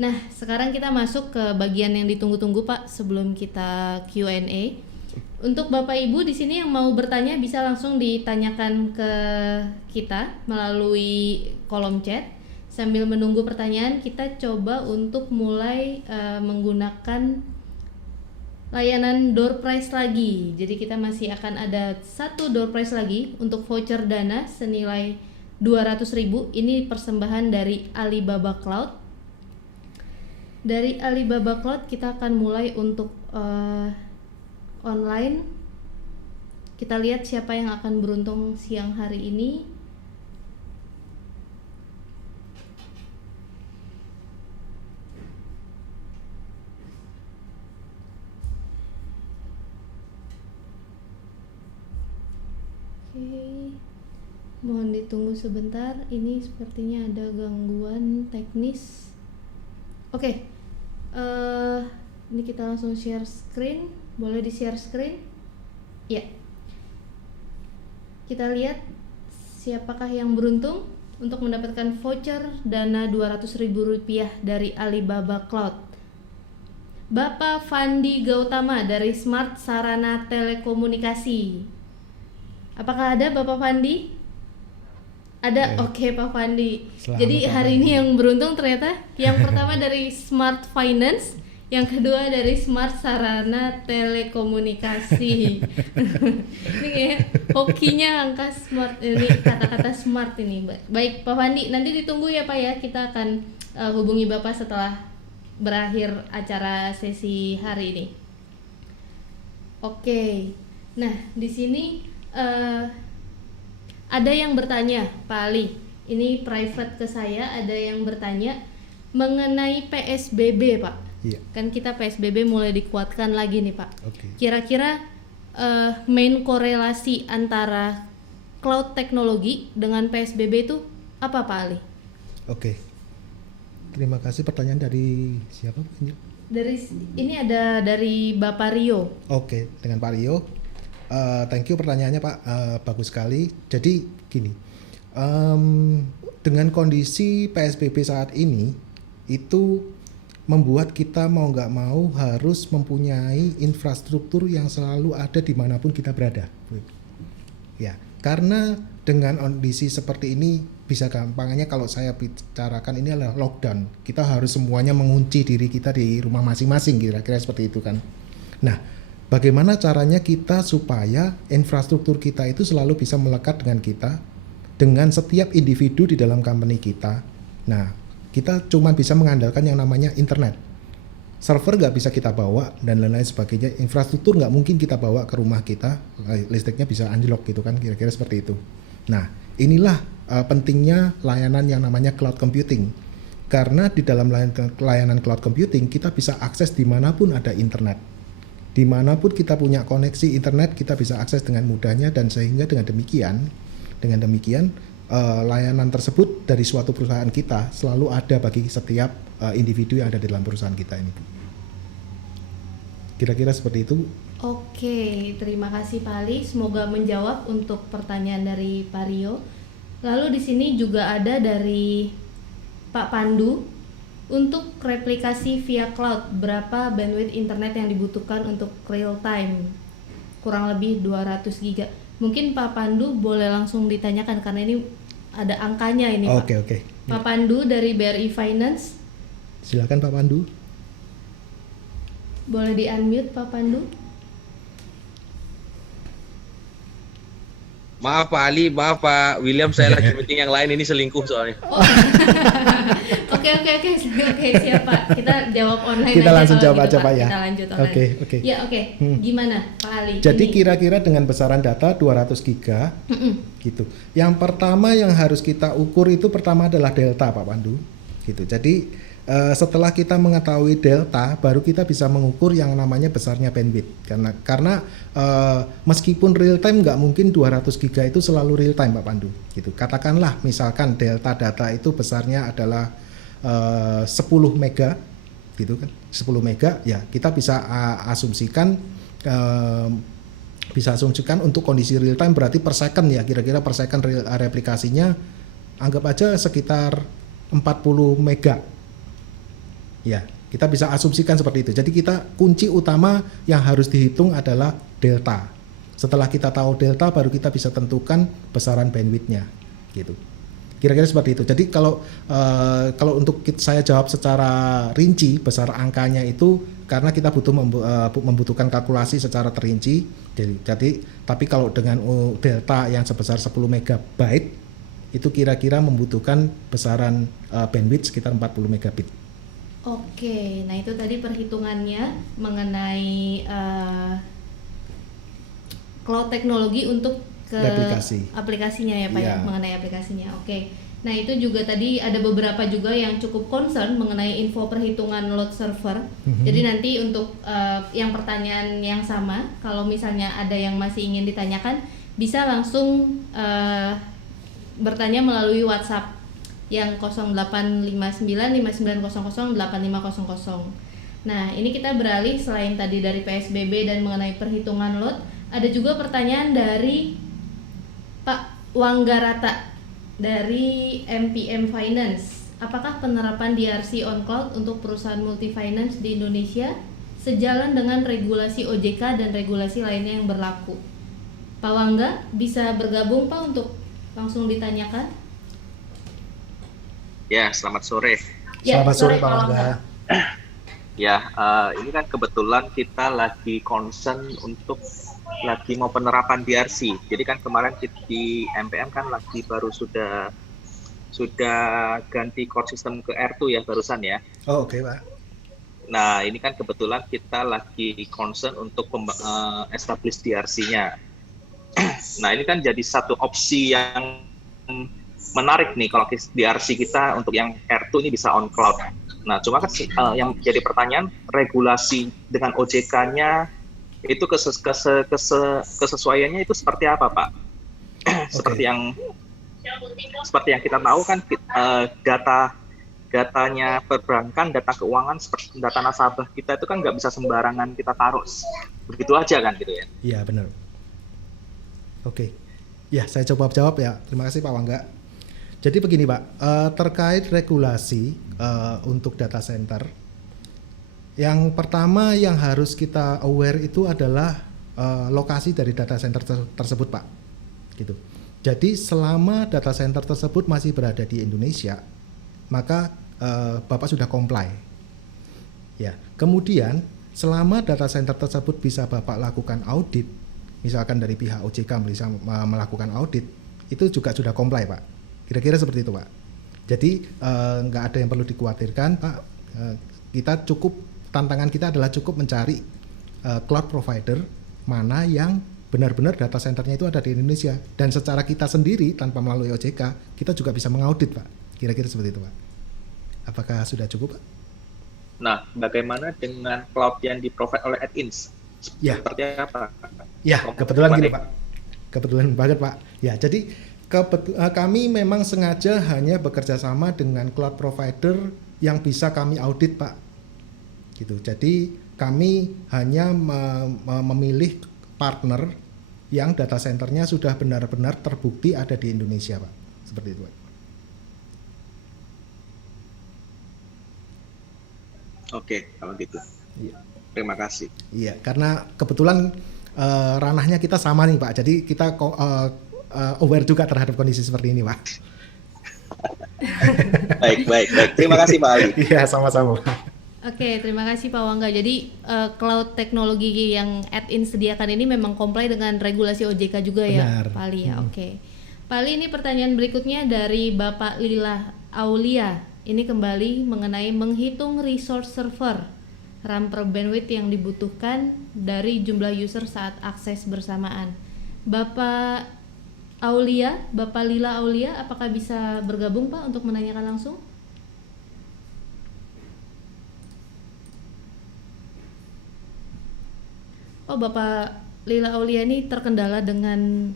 Nah, sekarang kita masuk ke bagian yang ditunggu-tunggu Pak sebelum kita Q&A. Untuk Bapak Ibu di sini yang mau bertanya bisa langsung ditanyakan ke kita melalui kolom chat. Sambil menunggu pertanyaan, kita coba untuk mulai menggunakan layanan door prize lagi. Jadi kita masih akan ada satu door prize lagi untuk voucher dana senilai 200.000. Ini persembahan dari Alibaba Cloud. Dari Alibaba Cloud kita akan mulai untuk online. Kita lihat siapa yang akan beruntung siang hari ini. Oke, mohon ditunggu sebentar. Ini sepertinya ada gangguan teknis. Oke, ini kita langsung share screen. Boleh di share screen? Ya. Kita lihat siapakah yang beruntung untuk mendapatkan voucher dana Rp200.000 dari Alibaba Cloud. Bapak Fandi Gautama dari Smart Sarana Telekomunikasi. Apakah ada Bapak Fandi? Ada, oke Pak Fandi. Selamat Jadi Pak hari Fandi. ini yang beruntung ternyata yang pertama dari Smart Finance, yang kedua dari Smart Sarana Telekomunikasi. Ini kayak hokinya angka smart, ini kata-kata smart ini. Baik Pak Fandi, nanti ditunggu ya Pak ya. Kita akan hubungi Bapak setelah berakhir acara sesi hari ini. Oke. Nah, di sini ada yang bertanya, Pak Ali. Ini private ke saya, ada yang bertanya mengenai PSBB, Pak. Iya. Kan kita PSBB mulai dikuatkan lagi nih, Pak. Oke. Kira-kira main korelasi antara cloud teknologi dengan PSBB itu apa, Pak Ali? Oke. Terima kasih, pertanyaan dari siapa, Bu Angel? Ini ada dari Bapak Rio. Oke, dengan Pak Rio. Thank you pertanyaannya Pak, bagus sekali. Jadi gini, dengan kondisi PSBB saat ini itu membuat kita mau nggak mau harus mempunyai infrastruktur yang selalu ada dimanapun kita berada. Ya, karena dengan kondisi seperti ini bisa gampangnya kalau saya bicarakan ini adalah lockdown. Kita harus semuanya mengunci diri kita di rumah masing-masing, kira-kira seperti itu kan. Nah, bagaimana caranya kita supaya infrastruktur kita itu selalu bisa melekat dengan kita, dengan setiap individu di dalam company kita. Nah, kita cuma bisa mengandalkan yang namanya internet. Server nggak bisa kita bawa dan lain-lain sebagainya. Infrastruktur nggak mungkin kita bawa ke rumah kita, listriknya bisa anjlok gitu kan, kira-kira seperti itu. Nah, inilah pentingnya layanan yang namanya cloud computing. Karena di dalam layanan cloud computing kita bisa akses dimanapun ada internet. Dimanapun kita punya koneksi internet, kita bisa akses dengan mudahnya, dan sehingga dengan demikian layanan tersebut dari suatu perusahaan kita selalu ada bagi setiap individu yang ada di dalam perusahaan kita ini. Kira-kira seperti itu. Oke, terima kasih Pak Ali. Semoga menjawab untuk pertanyaan dari Pak Rio. Lalu di sini juga ada dari Pak Pandu. Untuk replikasi via cloud, berapa bandwidth internet yang dibutuhkan untuk real time? Kurang lebih 200 GB. Mungkin Pak Pandu boleh langsung ditanyakan karena ini ada angkanya ini, Pak. Oke. Pak Pandu dari BRI Finance. Silakan Pak Pandu. Boleh di-unmute Pak Pandu? Maaf Pak Ali, maaf Pak William, saya lagi meeting yang lain, ini selingkuh soalnya. Oke, Oke, siap Pak. Kita jawab online Kita aja langsung kalau jawab gitu, aja, Pak, ya. Kita lanjut online. Oke. Ya, oke. Gimana Pak Ali? Jadi Ini. kira-kira dengan besaran data 200 giga gitu. Yang pertama yang harus kita ukur itu pertama adalah delta Pak Pandu gitu. Jadi setelah kita mengetahui delta baru kita bisa mengukur yang namanya besarnya bandwidth. Karena meskipun real time nggak mungkin 200 giga itu selalu real time Pak Pandu gitu. Katakanlah misalkan delta data itu besarnya adalah 10 mega gitu kan. 10 mega ya kita bisa asumsikan untuk kondisi real time berarti per second ya, kira-kira per second replikasinya anggap aja sekitar 40 mega. Ya, kita bisa asumsikan seperti itu. Jadi kunci utama yang harus dihitung adalah delta. Setelah kita tahu delta baru kita bisa tentukan besaran bandwidth-nya gitu. Kira-kira seperti itu. Jadi kalau untuk saya jawab secara rinci besar angkanya itu karena kita membutuhkan kalkulasi secara terinci. Jadi tapi kalau dengan delta yang sebesar 10 megabyte itu kira-kira membutuhkan besaran bandwidth sekitar 40 megabit. Oke, nah itu tadi perhitungannya mengenai cloud teknologi untuk ke aplikasinya ya Pak ya, mengenai aplikasinya. Oke. Nah, itu juga tadi ada beberapa juga yang cukup concern mengenai info perhitungan load server. Jadi nanti untuk yang pertanyaan yang sama, kalau misalnya ada yang masih ingin ditanyakan, bisa langsung bertanya melalui WhatsApp yang 085959008500. Nah, ini kita beralih selain tadi dari PSBB dan mengenai perhitungan load, ada juga pertanyaan dari Pak Wanggarata dari MPM Finance. Apakah penerapan DRC on cloud untuk perusahaan multi-finance di Indonesia sejalan dengan regulasi OJK dan regulasi lainnya yang berlaku? Pak Wangga bisa bergabung Pak untuk langsung ditanyakan? Ya, selamat sore. Selamat sore Pak Wangga. Ya, ini kan kebetulan kita lagi concern untuk lagi mau penerapan DRC. Jadi kan kemarin di MPM kan lagi baru sudah ganti core system ke R2 ya barusan ya. Oh, oke, Pak. Nah, ini kan kebetulan kita lagi concern untuk establish DRC-nya. Nah, ini kan jadi satu opsi yang menarik nih kalau DRC kita untuk yang R2 ini bisa on cloud. Nah, cuma kan yang jadi pertanyaan regulasi dengan OJK-nya itu kesesuaiannya itu seperti apa, Pak? Seperti yang kita tahu kan datanya perbankan, data keuangan seperti data nasabah kita itu kan nggak bisa sembarangan kita taruh begitu aja kan gitu ya? Iya benar. Oke, ya saya coba jawab ya. Terima kasih Pak Wangga. Jadi begini Pak, terkait regulasi untuk data center, yang pertama yang harus kita aware itu adalah lokasi dari data center tersebut Pak. Gitu. Jadi selama data center tersebut masih berada di Indonesia, maka Bapak sudah comply. Ya. Kemudian selama data center tersebut bisa Bapak lakukan audit, misalkan dari pihak OJK bisa melakukan audit, itu juga sudah comply Pak. Kira-kira seperti itu Pak. Jadi nggak ada yang perlu dikhawatirkan Pak. Tantangan kita adalah cukup mencari cloud provider mana yang benar-benar data centernya itu ada di Indonesia, dan secara kita sendiri tanpa melalui OJK kita juga bisa mengaudit Pak. Kira-kira seperti itu Pak. Apakah sudah cukup Pak? Nah, bagaimana dengan cloud yang di-provide oleh Add-ins? Ya. Seperti apa? Ya, kebetulan gini Pak. Kebetulan banget Pak. Ya, jadi kami memang sengaja hanya bekerja sama dengan cloud provider yang bisa kami audit Pak. Gitu. Jadi kami hanya memilih partner yang data centernya sudah benar-benar terbukti ada di Indonesia Pak. Seperti itu Pak. Oke, kalau gitu. Iya. Terima kasih. Iya, karena kebetulan ranahnya kita sama nih Pak. Jadi kita aware juga terhadap kondisi seperti ini Pak. Baik. Terima kasih Pak Ali. Iya, sama-sama. Oke, terima kasih Pak Wangga. Jadi cloud teknologi yang Add-in sediakan ini memang comply dengan regulasi OJK juga. Benar. Ya Pak Ali ya. Oke. Pak Ali, ini pertanyaan berikutnya dari Bapak Lila Aulia Ini kembali mengenai menghitung resource server, RAM per bandwidth yang dibutuhkan dari jumlah user saat akses bersamaan. Bapak Lila Aulia, apakah bisa bergabung Pak untuk menanyakan langsung? Oh, Bapak Lila Aulia ini terkendala dengan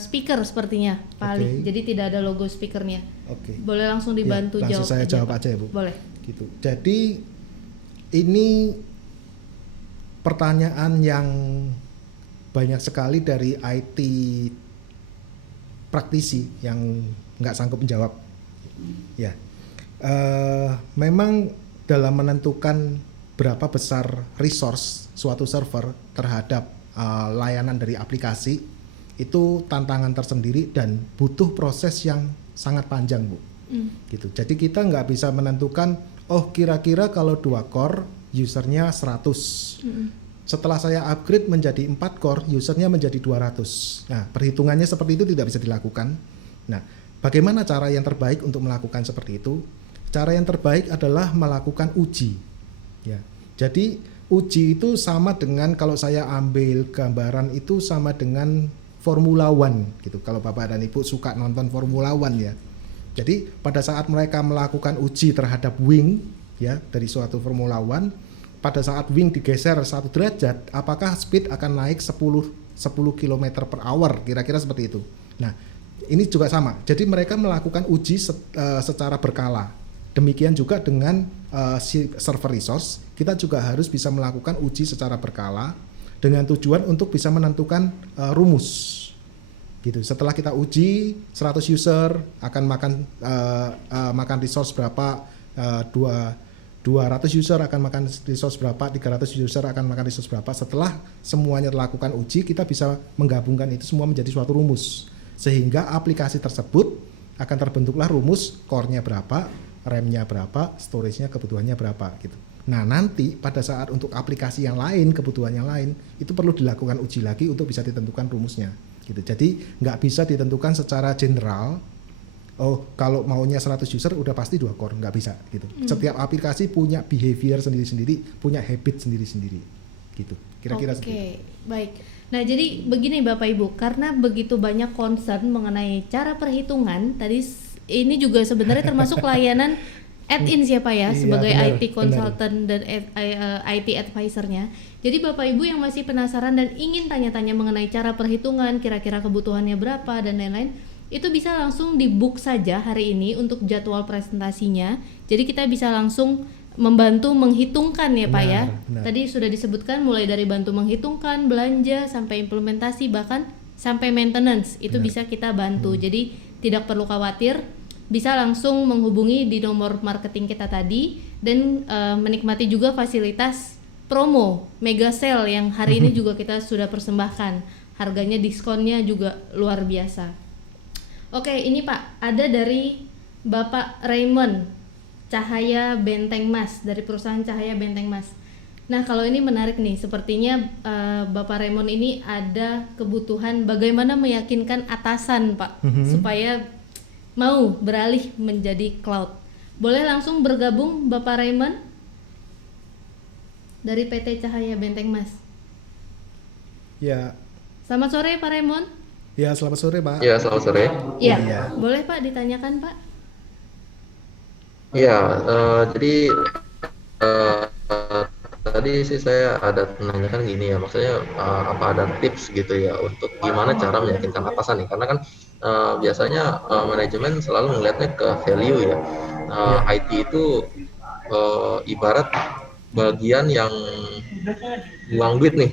speaker sepertinya, Pak Ali. Jadi tidak ada logo speakernya. Oke. Boleh langsung dibantu Ya, langsung jawab saya aja, jawab Pak. aja ya, Bu. Boleh. Gitu. Jadi ini pertanyaan yang banyak sekali dari IT praktisi yang nggak sanggup menjawab. Ya, memang dalam menentukan berapa besar resource suatu server terhadap layanan dari aplikasi itu tantangan tersendiri dan butuh proses yang sangat panjang, Bu. Gitu. Jadi kita nggak bisa menentukan, oh kira-kira kalau 2 core usernya 100. Setelah saya upgrade menjadi 4 core, usernya menjadi 200. Nah, perhitungannya seperti itu tidak bisa dilakukan. Nah, bagaimana cara yang terbaik untuk melakukan seperti itu? Cara yang terbaik adalah melakukan uji. Ya. Jadi, uji itu sama dengan kalau saya ambil gambaran itu sama dengan Formula One gitu. Kalau Bapak dan Ibu suka nonton Formula One ya. Jadi, pada saat mereka melakukan uji terhadap wing ya dari suatu Formula One, pada saat wing digeser 1 derajat, apakah speed akan naik 10 km per hour, kira-kira seperti itu. Nah, ini juga sama. Jadi mereka melakukan uji secara berkala. Demikian juga dengan server resource, kita juga harus bisa melakukan uji secara berkala dengan tujuan untuk bisa menentukan rumus. Gitu. Setelah kita uji 100 user akan makan resource berapa, 200 user akan makan resource berapa, 300 user akan makan resource berapa. Setelah semuanya lakukan uji, kita bisa menggabungkan itu semua menjadi suatu rumus. Sehingga aplikasi tersebut akan terbentuklah rumus core-nya berapa, RAM-nya berapa, storage-nya kebutuhannya berapa gitu. Nah, nanti pada saat untuk aplikasi yang lain, kebutuhan yang lain, itu perlu dilakukan uji lagi untuk bisa ditentukan rumusnya gitu. Jadi nggak bisa ditentukan secara general. Oh, kalau maunya 100 user udah pasti 2 core, nggak bisa gitu. Setiap aplikasi punya behavior sendiri-sendiri, punya habit sendiri-sendiri gitu. Kira-kira seperti itu. Oke, baik. Nah, jadi begini Bapak Ibu, karena begitu banyak concern mengenai cara perhitungan, tadi ini juga sebenarnya termasuk layanan add-in siapa ya, Iya, sebagai benar, IT consultant dan IT advisor-nya. Jadi Bapak Ibu yang masih penasaran dan ingin tanya-tanya mengenai cara perhitungan, kira-kira kebutuhannya berapa dan lain-lain, itu bisa langsung di book saja hari ini untuk jadwal presentasinya. Jadi kita bisa langsung membantu menghitungkan ya Pak ya. Benar. Tadi sudah disebutkan mulai dari bantu menghitungkan, belanja, sampai implementasi, bahkan sampai maintenance itu bisa kita bantu. Jadi tidak perlu khawatir, bisa langsung menghubungi di nomor marketing kita tadi dan menikmati juga fasilitas promo mega sale yang hari ini juga kita sudah persembahkan. Harganya, diskonnya juga luar biasa. Oke, ini Pak, ada dari Bapak Raymond Cahaya Benteng Mas, dari perusahaan Cahaya Benteng Mas. Nah, kalau ini menarik nih, sepertinya Bapak Raymond ini ada kebutuhan bagaimana meyakinkan atasan Pak, supaya mau beralih menjadi cloud. Boleh langsung bergabung Bapak Raymond dari PT Cahaya Benteng Mas. Ya. Selamat sore Pak Raymond. Ya, selamat sore, Pak. Ya, selamat sore. Ya, Iya. boleh Pak ditanyakan Pak? Ya, jadi tadi sih saya ada menanyakan gini ya, maksudnya apa ada tips gitu ya untuk gimana cara meyakinkan atasan nih, karena kan biasanya manajemen selalu melihatnya ke value ya. IT itu ibarat bagian yang buang duit nih,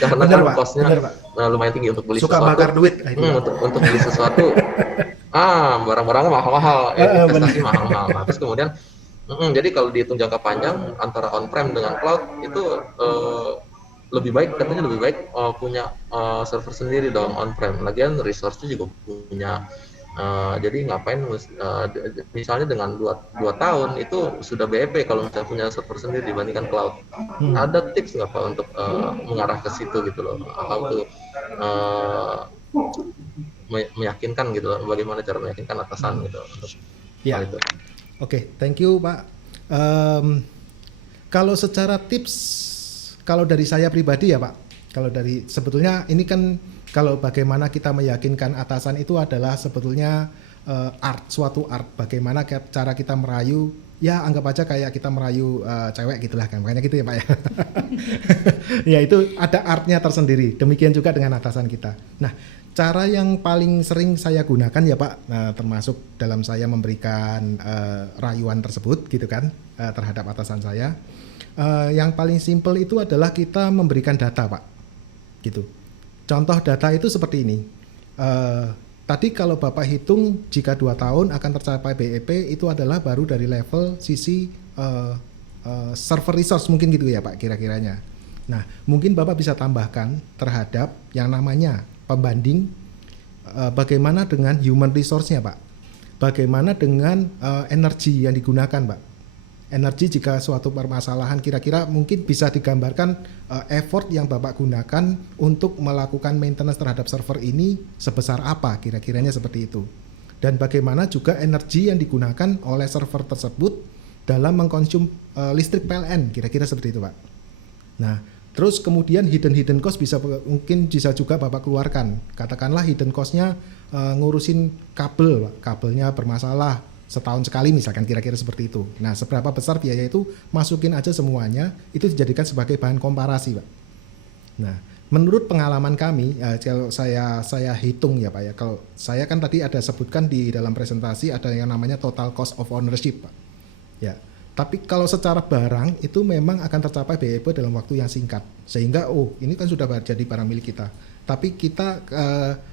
karena Bener, kan Pak. costnya Bener, Pak. lumayan tinggi untuk beli Suka sesuatu. bakar duit. Untuk beli sesuatu, barang-barangnya mahal-mahal, investasi mahal-mahal. Nah, terus kemudian, jadi kalau dihitung jangka panjang antara on-prem dengan cloud itu lebih baik, katanya lebih baik punya server sendiri dong on-prem. Lagian resource-nya juga punya. Jadi ngapain misalnya dengan 2 tahun itu sudah BEP kalau misalnya punya server sendiri dibandingkan cloud. Ada tips nggak Pak untuk mengarah ke situ gitu loh, how to meyakinkan gitu loh, bagaimana cara meyakinkan atasan gitu untuk hal itu. Oke, thank you Pak. Kalau secara tips, kalau dari saya pribadi ya Pak, kalau dari sebetulnya ini kan kalau bagaimana kita meyakinkan atasan itu adalah sebetulnya suatu art. Bagaimana cara kita merayu, ya anggap aja kayak kita merayu cewek gitulah kan, makanya gitu ya Pak ya. Ya itu ada artnya tersendiri. Demikian juga dengan atasan kita. Nah, cara yang paling sering saya gunakan ya Pak, termasuk dalam saya memberikan rayuan tersebut gitu kan terhadap atasan saya, yang paling simpel itu adalah kita memberikan data Pak, gitu. Contoh data itu seperti ini. Tadi kalau Bapak hitung jika 2 tahun akan tercapai BEP itu adalah baru dari level sisi server resource mungkin gitu ya Pak kira-kiranya. Nah mungkin Bapak bisa tambahkan terhadap yang namanya pembanding bagaimana dengan human resource-nya Pak. Bagaimana dengan energi yang digunakan Pak. Energi jika suatu permasalahan kira-kira mungkin bisa digambarkan effort yang Bapak gunakan untuk melakukan maintenance terhadap server ini sebesar apa kira-kiranya seperti itu. Dan bagaimana juga energi yang digunakan oleh server tersebut dalam mengkonsum listrik PLN kira-kira seperti itu Pak. Nah terus kemudian hidden cost mungkin bisa juga Bapak keluarkan. Katakanlah hidden cost-nya ngurusin kabel Pak. Kabelnya bermasalah setahun sekali misalkan kira-kira seperti itu. Nah, seberapa besar biaya itu masukin aja semuanya, itu dijadikan sebagai bahan komparasi, Pak. Nah, menurut pengalaman kami, kalau saya hitung ya Pak ya, kalau saya kan tadi ada sebutkan di dalam presentasi ada yang namanya total cost of ownership, Pak. Ya. Tapi kalau secara barang itu memang akan tercapai BEP dalam waktu yang singkat. Sehingga ini kan sudah jadi barang milik kita. Tapi kita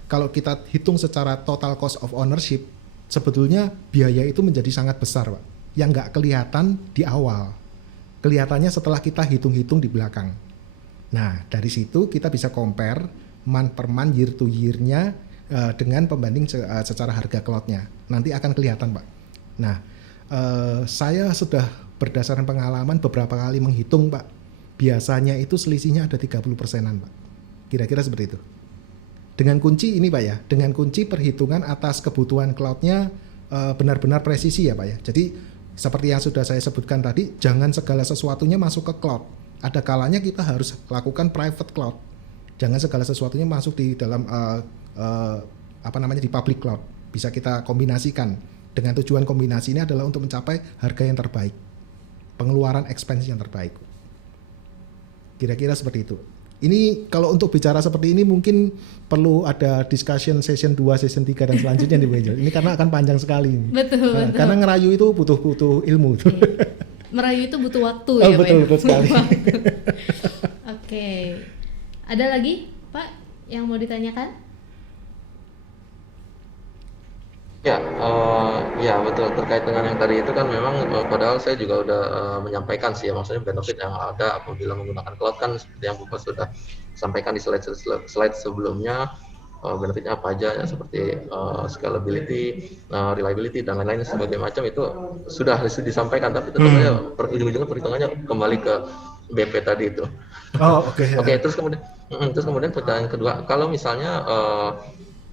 kalau kita hitung secara total cost of ownership sebetulnya biaya itu menjadi sangat besar Pak, yang nggak kelihatan di awal, kelihatannya setelah kita hitung-hitung di belakang. Nah dari situ kita bisa compare month per month, year to year-nya dengan pembanding secara harga cloud-nya, nanti akan kelihatan Pak. Nah saya sudah berdasarkan pengalaman beberapa kali menghitung Pak, biasanya itu selisihnya ada 30%-an Pak, kira-kira seperti itu. Dengan kunci ini Pak ya, dengan kunci perhitungan atas kebutuhan cloud-nya benar-benar presisi ya Pak ya. Jadi seperti yang sudah saya sebutkan tadi, jangan segala sesuatunya masuk ke cloud. Ada kalanya kita harus lakukan private cloud. Jangan segala sesuatunya masuk di dalam di public cloud. Bisa kita kombinasikan. Dengan tujuan kombinasi ini adalah untuk mencapai harga yang terbaik, pengeluaran expense yang terbaik. Kira-kira seperti itu. Ini kalau untuk bicara seperti ini mungkin perlu ada discussion session 2, session 3 dan selanjutnya nih Bu Angel. Ini karena akan panjang sekali. Betul. Karena ngerayu itu butuh ilmu. Merayu itu butuh waktu ya Pak. Betul sekali. Oke. Ada lagi Pak yang mau ditanyakan? Ya betul, terkait dengan yang tadi itu kan memang padahal saya juga udah menyampaikan sih ya, maksudnya benefit yang ada apabila menggunakan cloud kan seperti yang Bapak sudah sampaikan di slide sebelumnya, benefitnya apa aja ya, seperti scalability, reliability dan lain-lain sebagai macam itu sudah disampaikan, tapi tentu saja ujung-ujungnya perhitungannya kembali ke BP tadi itu. Oke, terus kemudian pertanyaan kedua, kalau misalnya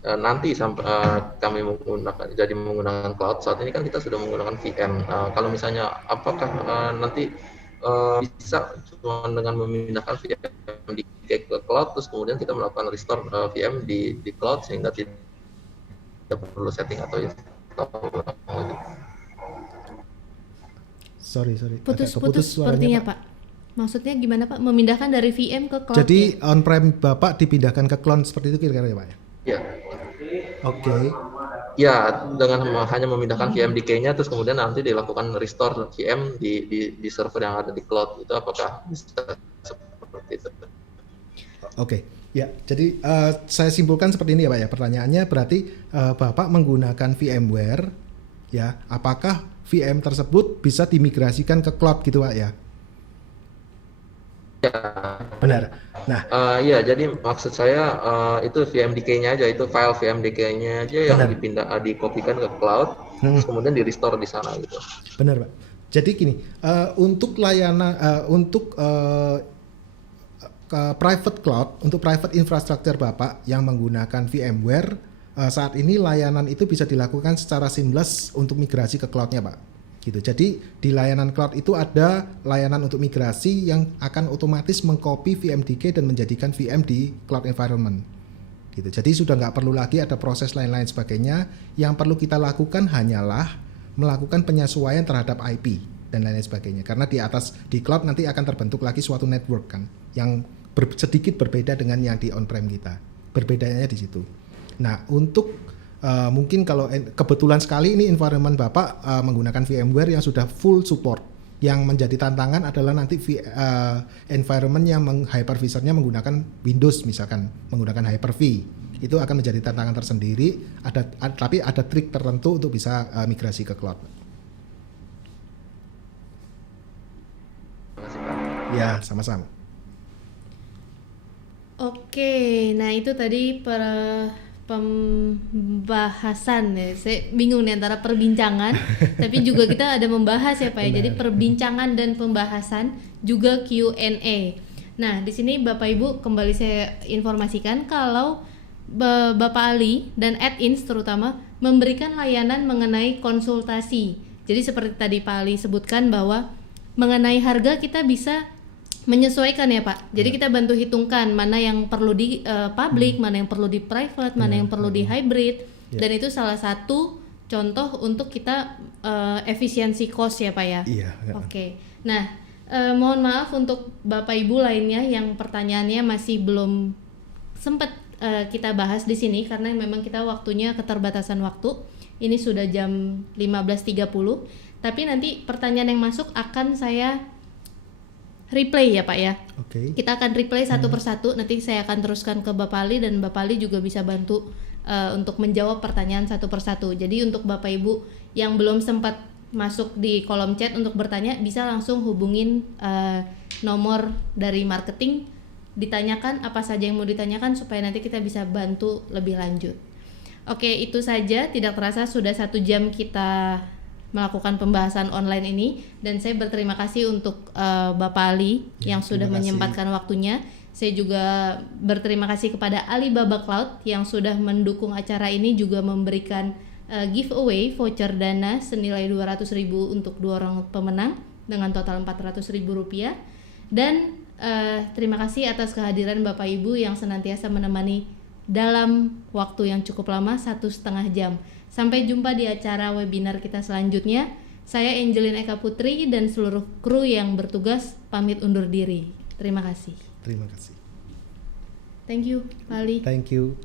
nanti sampai kami menggunakan cloud, saat ini kan kita sudah menggunakan VM. Kalau misalnya apakah nanti bisa cuma dengan memindahkan VM ke cloud, terus kemudian kita melakukan restore VM di cloud sehingga tidak perlu setting atau Sorry. Putus sepertinya Pak. Maksudnya gimana Pak? Memindahkan dari VM ke cloud? Jadi on-prem Bapak dipindahkan ke cloud seperti itu kira-kira ya Pak ya? Ya. Oke. Ya, dengan hanya memindahkan VM DK-nya, terus kemudian nanti dilakukan restore VM di server yang ada di cloud, itu apakah bisa seperti itu? Oke. Ya, jadi saya simpulkan seperti ini ya Pak ya. Pertanyaannya berarti Bapak menggunakan VMware, ya, apakah VM tersebut bisa dimigrasikan ke cloud gitu Pak ya? Ya. Benar. Nah, iya, jadi maksud saya itu VMDK-nya aja, itu file VMDK-nya aja yang dikopikan ke cloud, terus kemudian di restore di sana gitu. Benar Pak. Jadi gini, untuk layanan, private cloud, untuk private infrastructure Bapak yang menggunakan VMware, saat ini layanan itu bisa dilakukan secara seamless untuk migrasi ke cloud-nya Pak. gitu. Jadi di layanan cloud itu ada layanan untuk migrasi yang akan otomatis mengcopy VMDK dan menjadikan VM di cloud environment gitu. Jadi sudah nggak perlu lagi ada proses lain-lain sebagainya. Yang perlu kita lakukan hanyalah melakukan penyesuaian terhadap IP dan lain-lain sebagainya. Karena di cloud nanti akan terbentuk lagi suatu network kan yang sedikit berbeda dengan yang di on-prem kita. Berbedanya di situ. Nah, untuk mungkin kalau kebetulan sekali ini environment Bapak menggunakan VMware yang sudah full support. Yang menjadi tantangan adalah nanti environment yang hypervisornya menggunakan Windows misalkan, menggunakan Hyper-V. Itu akan menjadi tantangan tersendiri, tapi ada trik tertentu untuk bisa migrasi ke cloud. Terima kasih Pak. Ya, sama-sama. Oke, nah itu tadi pembahasan ya. Saya bingung nih antara perbincangan tapi juga kita ada membahas ya Pak ya. Jadi perbincangan dan pembahasan juga Q&A. Nah, di sini Bapak Ibu kembali saya informasikan kalau Bapak Ali dan Ad-ins terutama memberikan layanan mengenai konsultasi. Jadi seperti tadi Pak Ali sebutkan bahwa mengenai harga kita bisa menyesuaikan ya Pak. Jadi kita bantu hitungkan mana yang perlu di public, mana yang perlu di private, mana yang perlu di hybrid. Dan itu salah satu contoh untuk kita efisiensi cost ya Pak ya. Iya. Oke. Nah, mohon maaf untuk Bapak Ibu lainnya yang pertanyaannya masih belum sempat kita bahas di sini karena memang kita waktunya keterbatasan waktu. Ini sudah jam 15.30. Tapi nanti pertanyaan yang masuk akan saya replay ya Pak ya. Oke. Kita akan replay satu persatu. Nanti saya akan teruskan ke Bapak Ali dan Bapak Ali juga bisa bantu untuk menjawab pertanyaan satu persatu. Jadi untuk Bapak Ibu yang belum sempat masuk di kolom chat untuk bertanya, bisa langsung hubungin nomor dari marketing, ditanyakan apa saja yang mau ditanyakan supaya nanti kita bisa bantu lebih lanjut. Oke, itu saja. Tidak terasa sudah 1 jam kita melakukan pembahasan online ini dan saya berterima kasih untuk Bapak Ali yang sudah menyempatkan waktunya. Saya juga berterima kasih kepada Alibaba Cloud yang sudah mendukung acara ini, juga memberikan giveaway voucher dana senilai 200.000 untuk 2 orang pemenang dengan total Rp400.000. Dan terima kasih atas kehadiran Bapak Ibu yang senantiasa menemani dalam waktu yang cukup lama, 1,5 jam. Sampai jumpa di acara webinar kita selanjutnya. Saya Angelin Eka Putri dan seluruh kru yang bertugas pamit undur diri. Terima kasih. Terima kasih. Thank you, Pak Ali. Thank you.